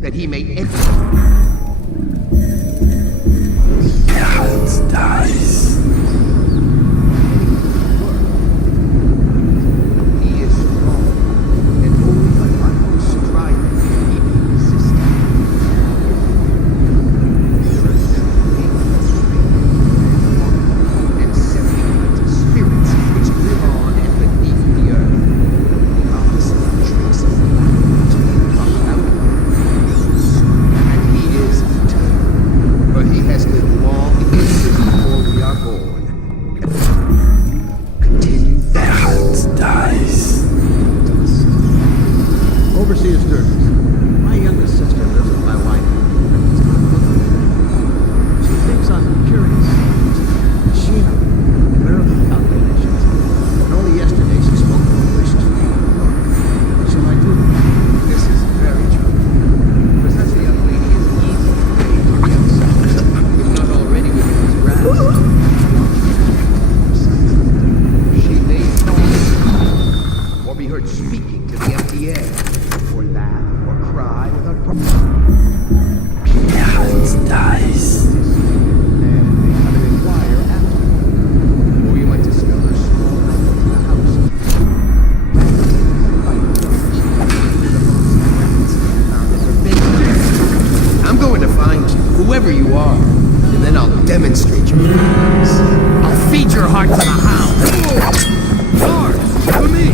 that he may enter. Hans dies. He is strong, and only by utmost striving can he be resisted. And 70 kinds of spirits which live on and beneath the earth. The opposite tricks of the language come out of him. And he is eternal, for he has lived long ages before we are born. Continue that. Hans dies. Overseer Sturgis, my youngest sister lives with my wife. It's not looking good. She thinks I'm curious. Machinery, numerical calculations. And only yesterday she spoke of a wish to read a book. What shall I do? This is very true. For such a young lady is easy to raise to the outside, if not already within his grasp. She may fall, or be heard speaking to the empty air, or laugh, or cry without proper. where you are, and then I'll demonstrate your feelings. I'll feed your heart to the hounds. Yours, for me.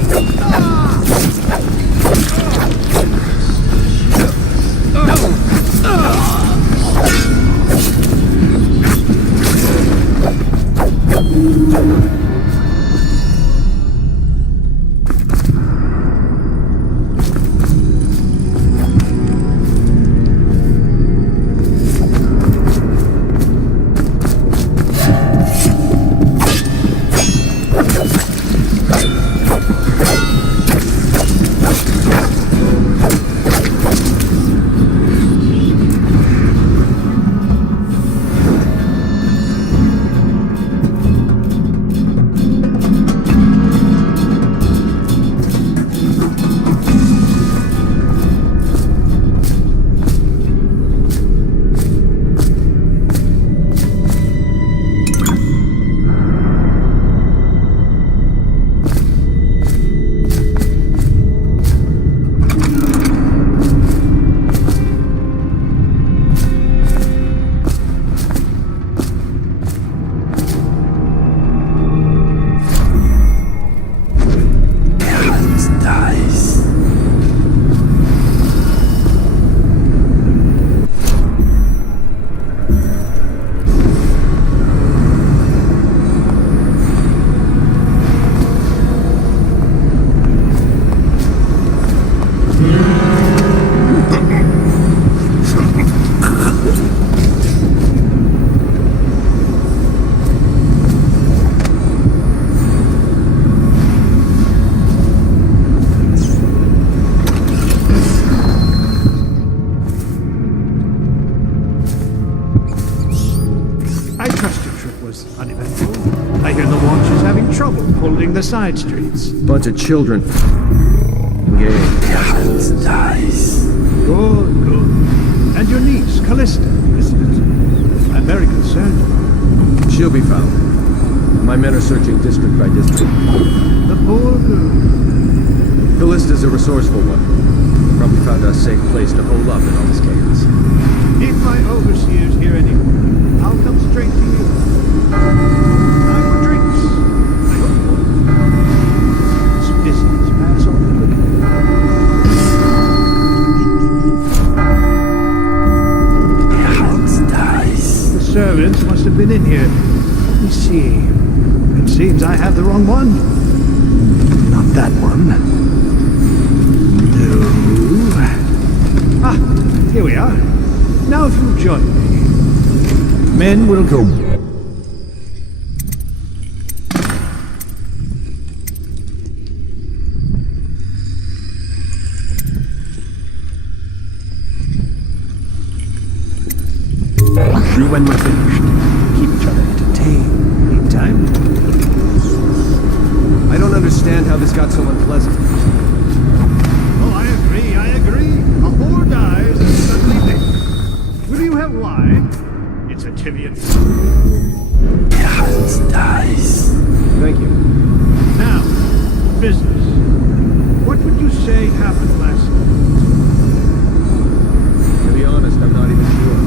The side streets. Bunch of children. Engaged. Dies. Good, good. And your niece, Callista, I'm very concerned. She'll be found. My men are searching district by district. The poor girl. Callista's a resourceful one. Probably found a safe place to hold up in all this chaos. If my overseer's here anyway, I'll come straight to you. Time for drinks. I hope so. This business pass on the The servants must have been in here. Let me see. It seems I have the wrong one. Not that one. No. Ah, here we are. Now if you'll join me. Men will go. When we're finished, keep each other entertained. Meantime, I don't understand how this got so unpleasant. oh, I agree. A whore dies and suddenly they... Will you have wine? It's a Tivian. Dies. Thank you. Now, business. What would you say happened last night? To be honest, I'm not even sure.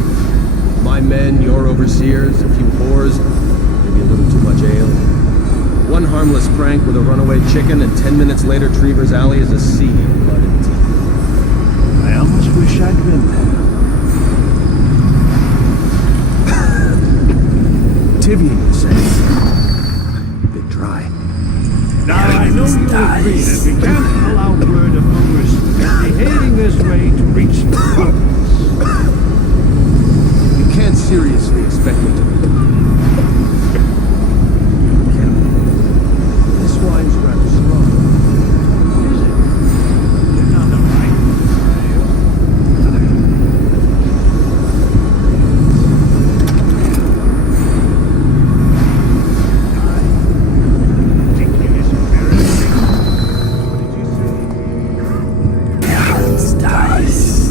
My men, your overseers, a few whores, maybe a little too much ale. One harmless prank with a runaway chicken, and 10 minutes later, Trevor's Alley is a sea of blood and teeth. I almost wish I'd been there. Tivian, you say? Bit dry. Now, I know you agree that we can't allow word of overseers behaving this way to reach the province. You can't seriously expect me to. Can we? This wine's rather strong. Is it? You're not the right Dies.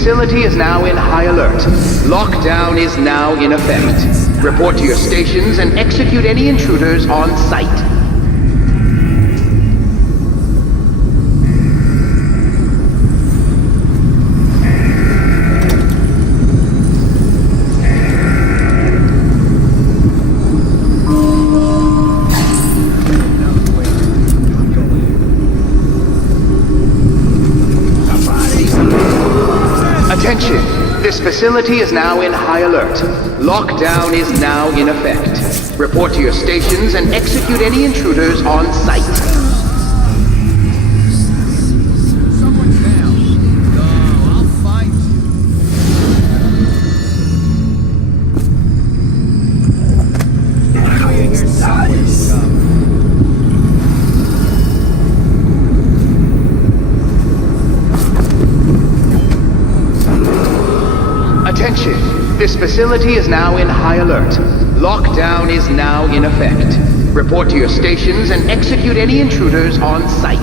facility is now in high alert. Lockdown is now in effect. Report to your stations and execute any intruders on sight. Attention! This facility is now in high alert. Lockdown is now in effect. Report to your stations and execute any intruders on sight. Someone's down. No, I'll find you. I know you're here somewhere, scum. Attention! This facility is now in high alert. Lockdown is now in effect. Report to your stations and execute any intruders on sight.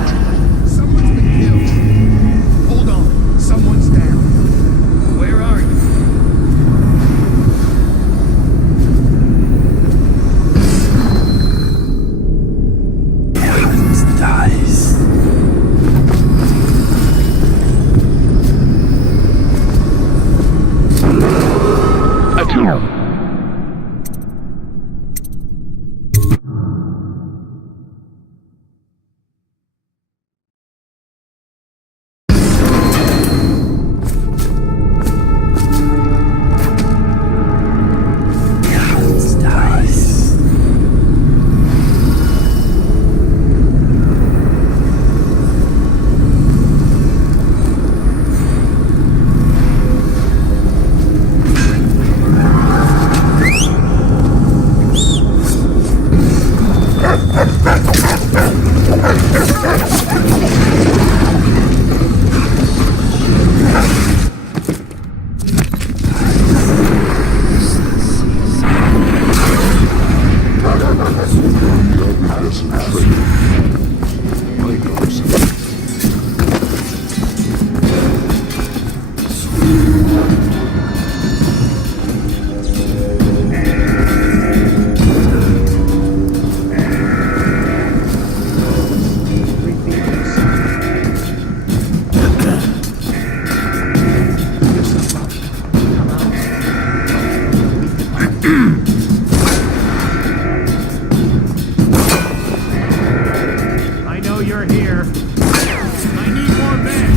Someone's been killed. Hold on. Someone's down. Where are you? Dies. I know you're here. I need more men.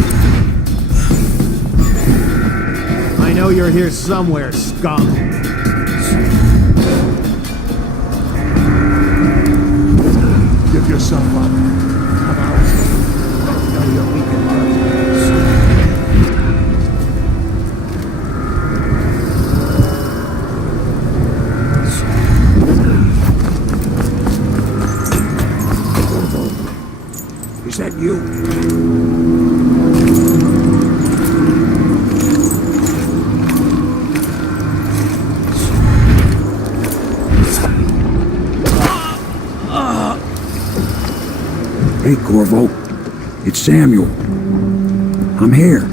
I know you're here somewhere, scum. Give yourself up. Come out. Now you're weak and Is that you? Hey, Corvo. It's Samuel. I'm here.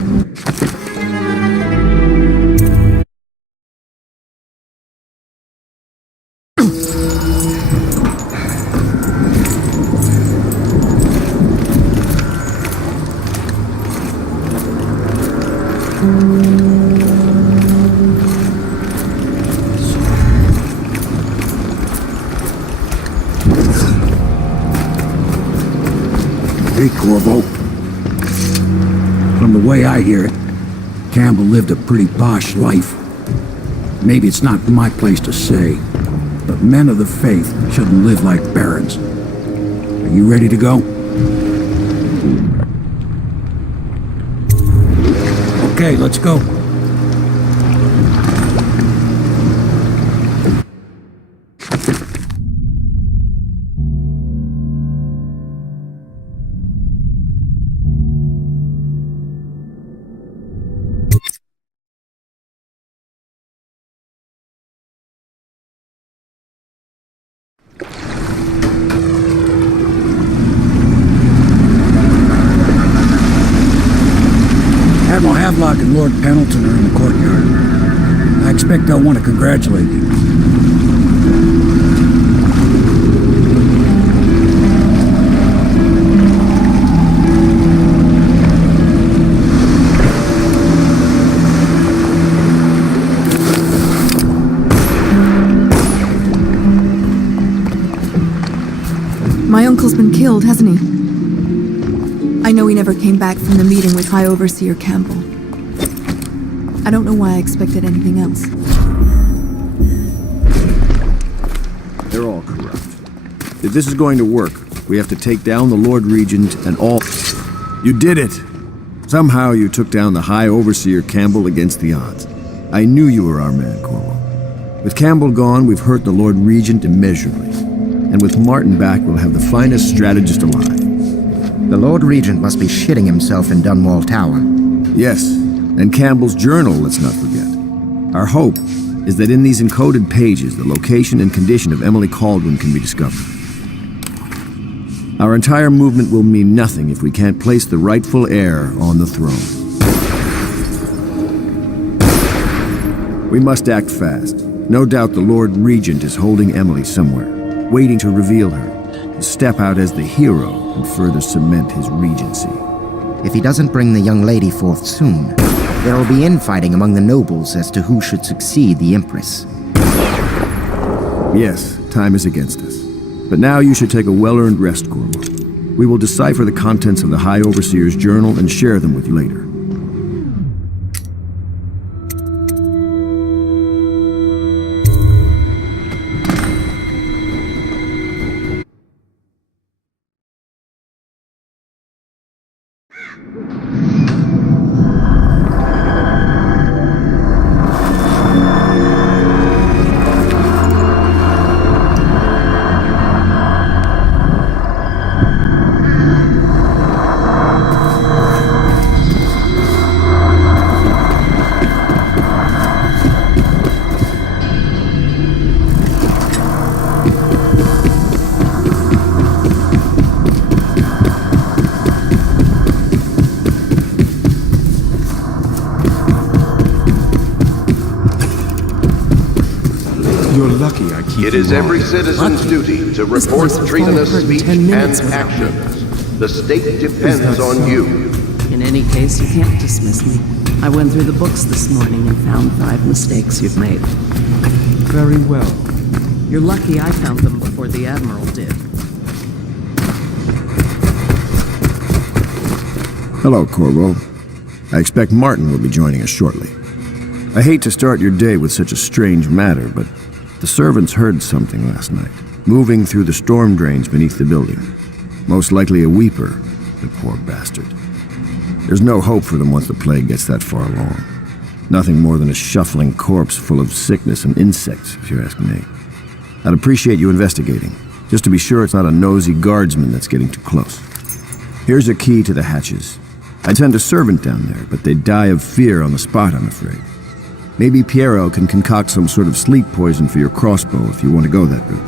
Hey, Corvo. From the way I hear it, Campbell lived a pretty posh life. Maybe it's not my place to say, but men of the faith shouldn't live like barons. Are you ready to go? Okay, let's go. Havelock and Lord Pendleton are in the courtyard. I expect they'll want to congratulate you. My uncle's been killed, hasn't he? I know he never came back from the meeting with High Overseer Campbell. I don't know why I expected anything else. They're all corrupt. If this is going to work, we have to take down the Lord Regent and all... You did it! Somehow you took down the High Overseer Campbell against the odds. I knew you were our man, Corvo. With Campbell gone, we've hurt the Lord Regent immeasurably. And with Martin back, we'll have the finest strategist alive. The Lord Regent must be shitting himself in Dunwall Tower. Yes, and Campbell's journal, let's not forget. Our hope is that in these encoded pages, the location and condition of Emily Caldwin can be discovered. Our entire movement will mean nothing if we can't place the rightful heir on the throne. We must act fast. No doubt the Lord Regent is holding Emily somewhere, waiting to reveal her, to step out as the hero and further cement his regency. If he doesn't bring the young lady forth soon, there will be infighting among the nobles as to who should succeed the Empress. Yes, time is against us. But now you should take a well-earned rest, Corvo. We will decipher the contents of the High Overseer's journal and share them with you later. It is every citizen's duty to report treasonous speech and actions. The state depends on you. In any case, you can't dismiss me. I went through the books this morning and found 5 mistakes you've made. Very well. You're lucky I found them before the Admiral did. Hello, Corvo. I expect Martin will be joining us shortly. I hate to start your day with such a strange matter, but the servants heard something last night, moving through the storm drains beneath the building. Most likely a weeper, the poor bastard. There's no hope for them once the plague gets that far along. Nothing more than a shuffling corpse full of sickness and insects, if you ask me. I'd appreciate you investigating, just to be sure it's not a nosy guardsman that's getting too close. Here's a key to the hatches. I'd send a servant down there, but they'd die of fear on the spot, I'm afraid. Maybe Piero can concoct some sort of sleep poison for your crossbow if you want to go that route.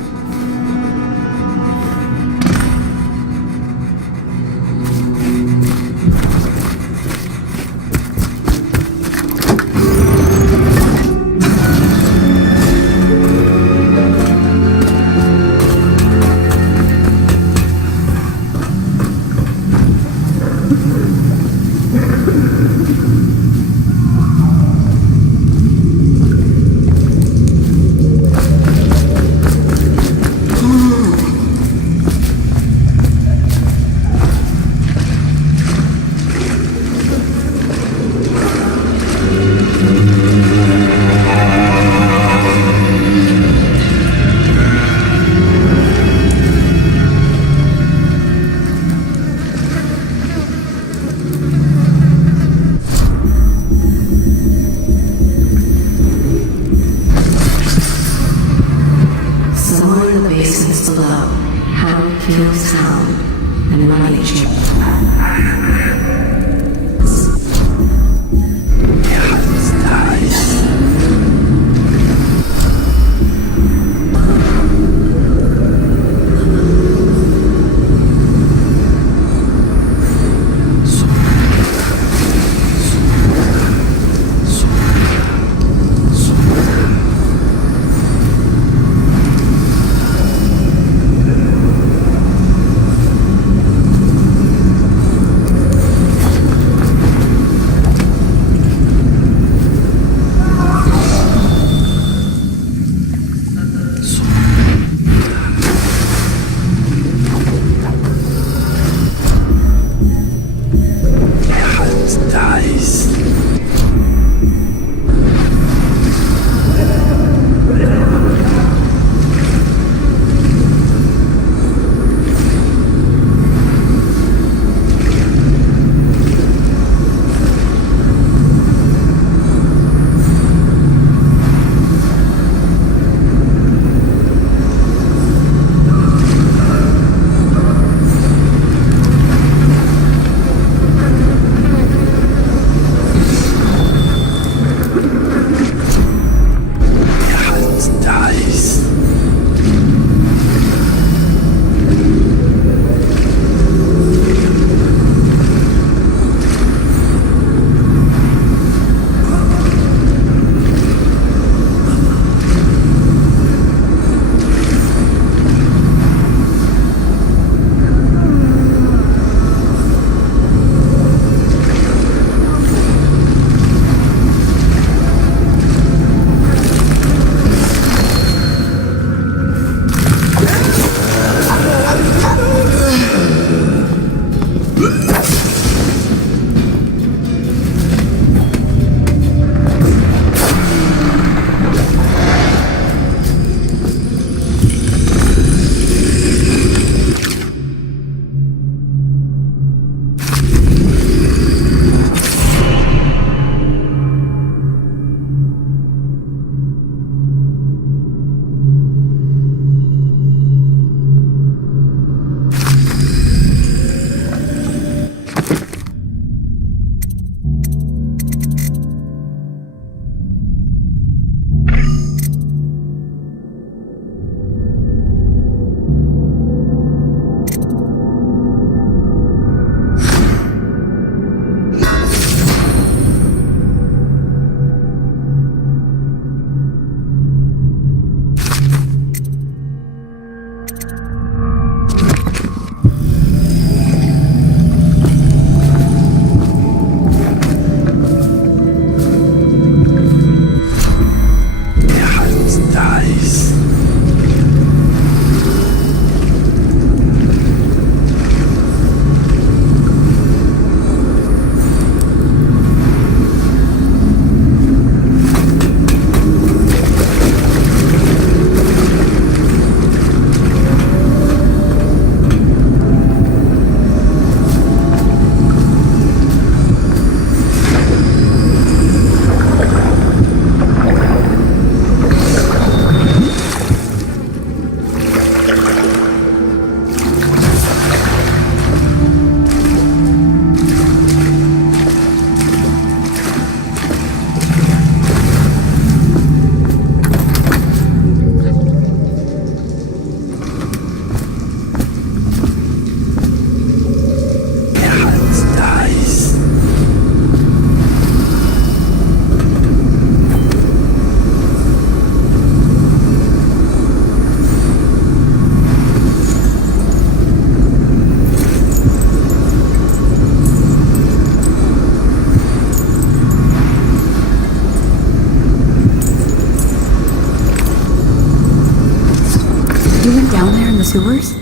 really went down there in the sewers?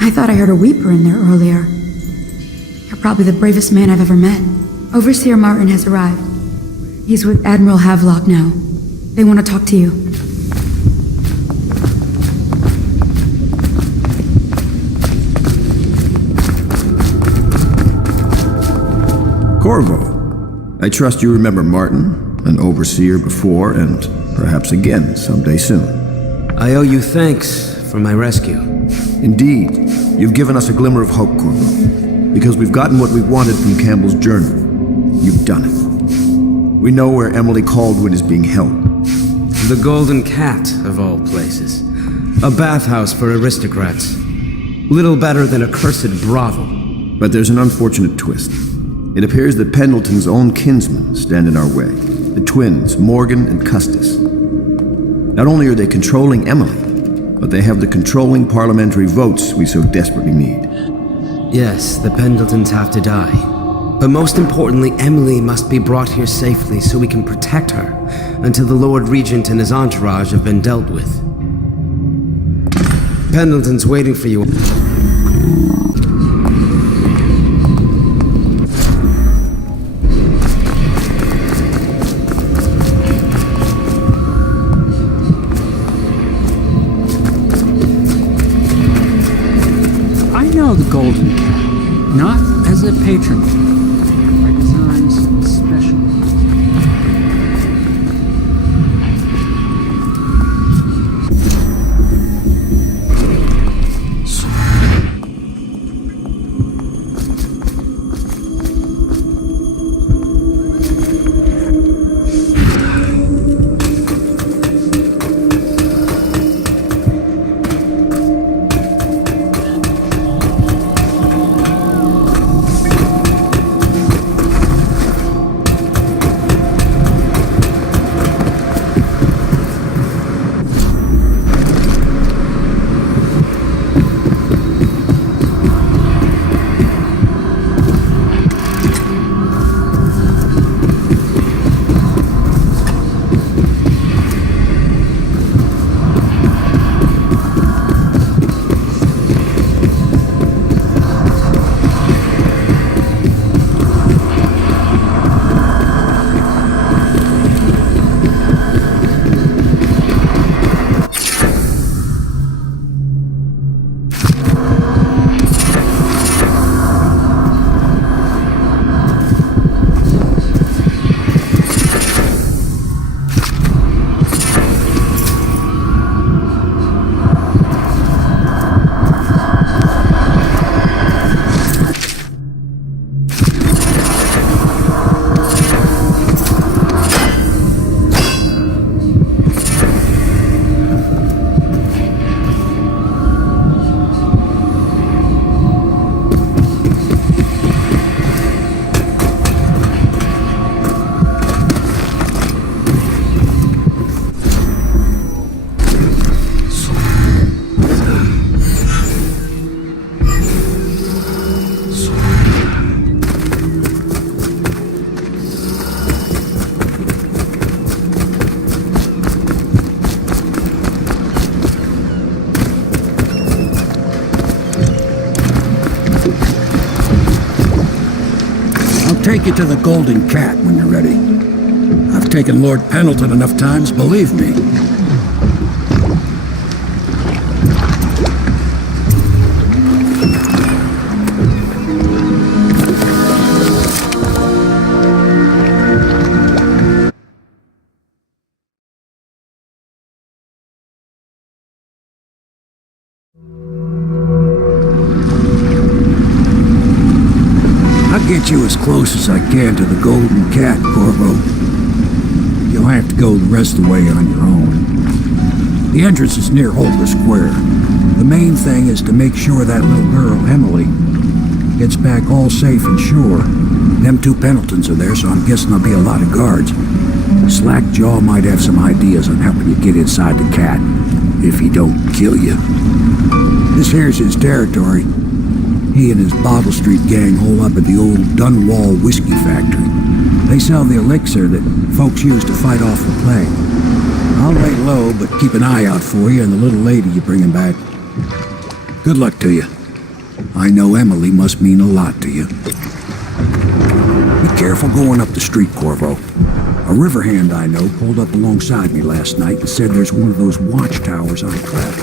I thought I heard a weeper in there earlier. You're probably the bravest man I've ever met. Overseer Martin has arrived. He's with Admiral Havelock now. They want to talk to you. Corvo, I trust you remember Martin, an overseer before, and perhaps again someday soon. I owe you thanks for my rescue. Indeed, you've given us a glimmer of hope, Corvo, because we've gotten what we wanted from Campbell's journal. You've done it. We know where Emily Caldwin is being held. The Golden Cat, of all places. A bathhouse for aristocrats. Little better than a cursed brothel. But there's an unfortunate twist. It appears that Pendleton's own kinsmen stand in our way. The twins, Morgan and Custis. Not only are they controlling Emily, but they have the controlling parliamentary votes we so desperately need. Yes, the Pendletons have to die. But most importantly, Emily must be brought here safely so we can protect her until the Lord Regent and his entourage have been dealt with. Pendleton's waiting for you. The Golden Cat, not as a patron. Our design's special. Take you to the Golden Cat when you're ready. I've taken Lord Pendleton enough times, believe me. Get you as close as I can to the Golden Cat, Corvo. You'll have to go the rest of the way on your own. The entrance is near Holder Square. The main thing is to make sure that little girl, Emily, gets back all safe and sure. Them two Pendletons are there, so I'm guessing there'll be a lot of guards. Slackjaw might have some ideas on helping you get inside the cat, if he don't kill you. This here's his territory. He and his Bottle Street gang hole up at the old Dunwall whiskey factory. They sell the elixir that folks use to fight off the plague. I'll lay low, but keep an eye out for you and the little lady you bringing back. Good luck to you. I know Emily must mean a lot to you. Be careful going up the street, Corvo. A river hand I know pulled up alongside me last night and said there's one of those watchtowers on track.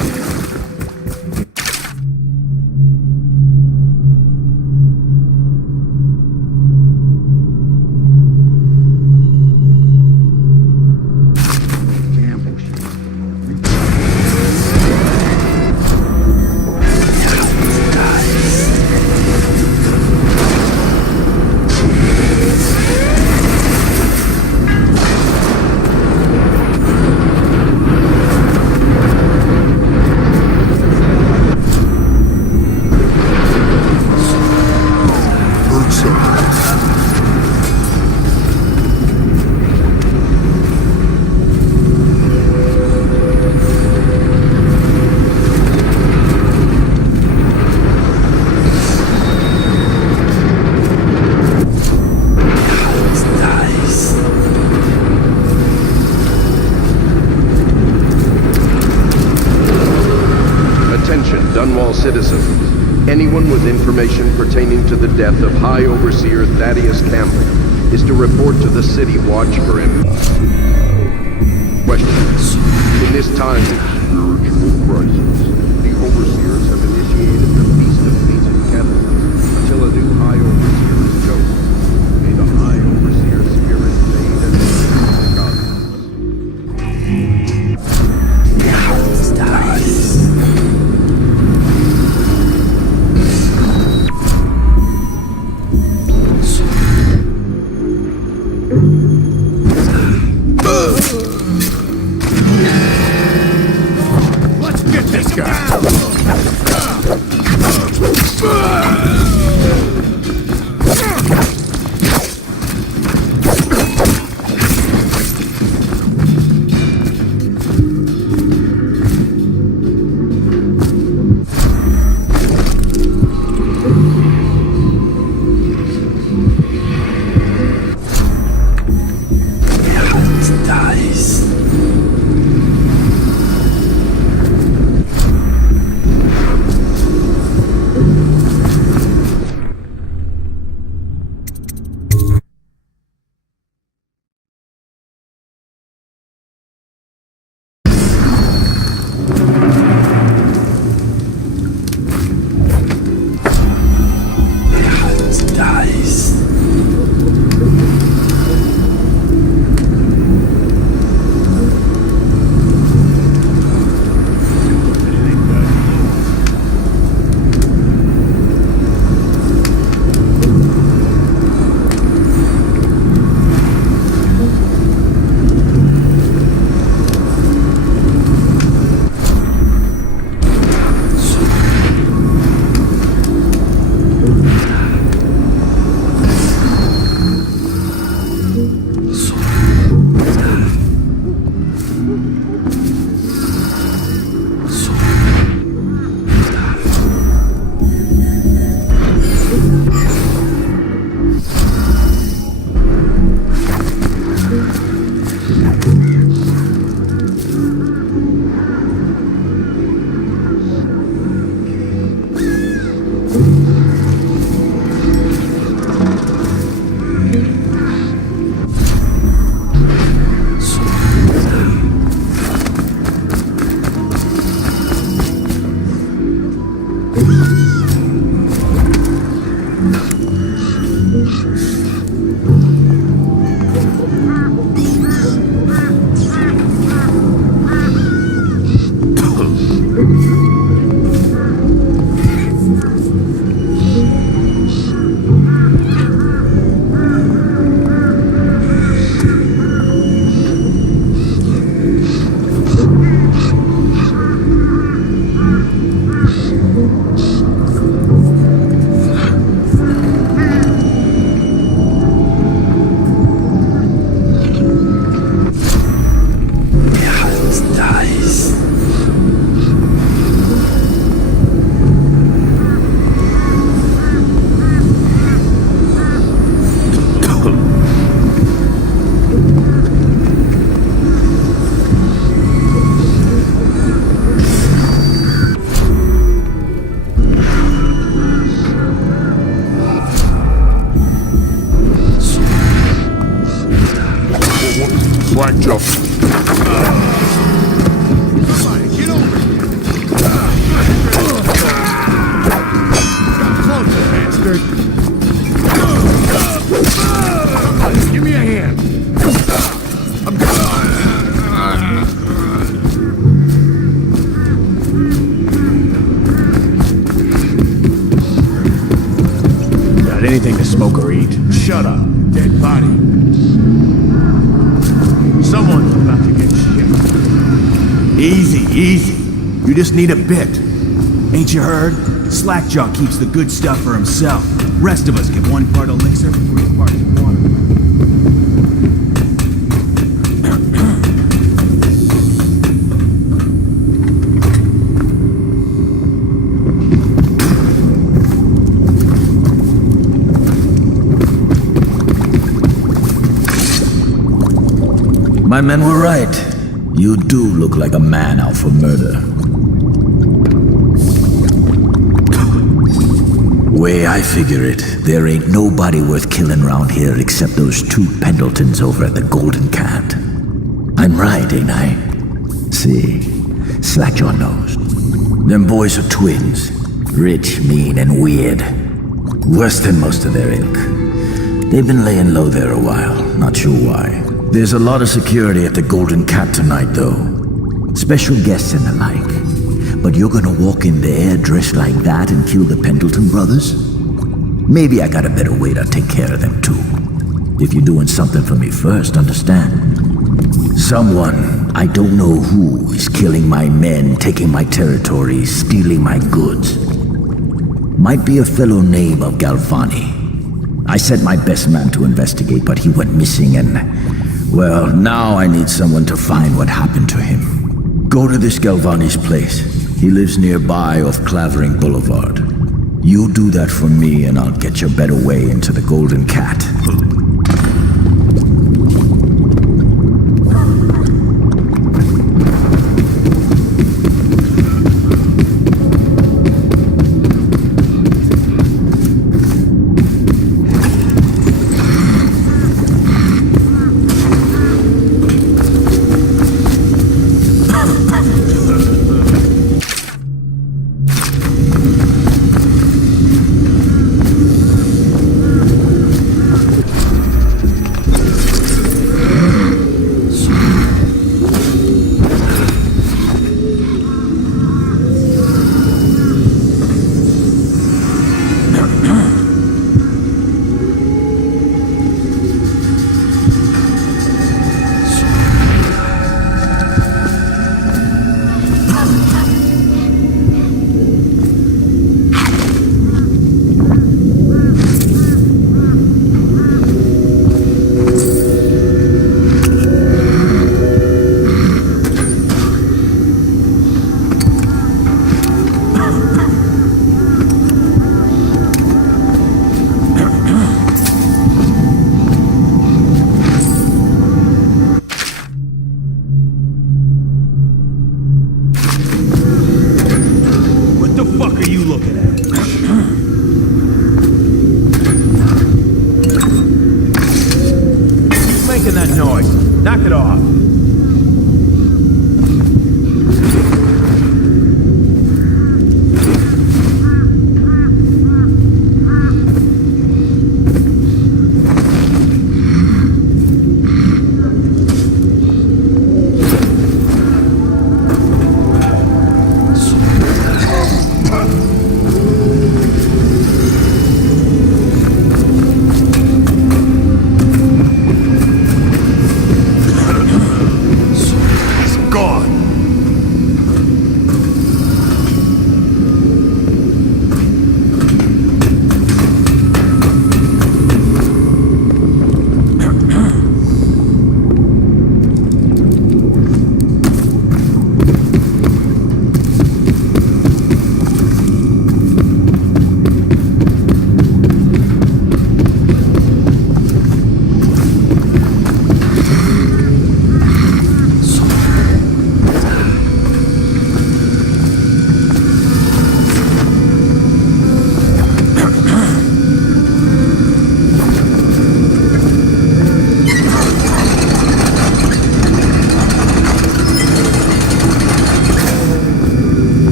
Citizens, anyone with information pertaining to the death of High Overseer Thaddeus Campbell is to report to the City Watch for him. Questions. In this time of spiritual crisis, the Overseers have initiated the Feast of Painted Candles until a new High Overseer is chosen. May the High Overseer's spirit fade and the anything to smoke or eat. Shut up. Dead body. Someone's about to get shit. Easy, easy. You just need a bit. Ain't you heard? Slackjaw keeps the good stuff for himself. Rest of us get 1 part elixir, 3 parts water. My men were right. You do look like a man out for murder. Way I figure it, there ain't nobody worth killing round here except those 2 Pendletons over at the Golden Cat. I'm right, ain't I? See, Slackjaw knows. Them boys are twins. Rich, mean, and weird. Worse than most of their ilk. They've been laying low there a while, not sure why. There's a lot of security at the Golden Cat tonight, though. Special guests and the like. But you're gonna walk in there dressed like that and kill the Pendleton brothers? Maybe I got a better way to take care of them, too. If you're doing something for me first, understand? Someone, I don't know who, is killing my men, taking my territory, stealing my goods. Might be a fellow named of Galvani. I sent my best man to investigate, but he went missing and... well, now I need someone to find what happened to him. Go to this Galvani's place. He lives nearby off Clavering Boulevard. You do that for me and I'll get you a better way into the Golden Cat.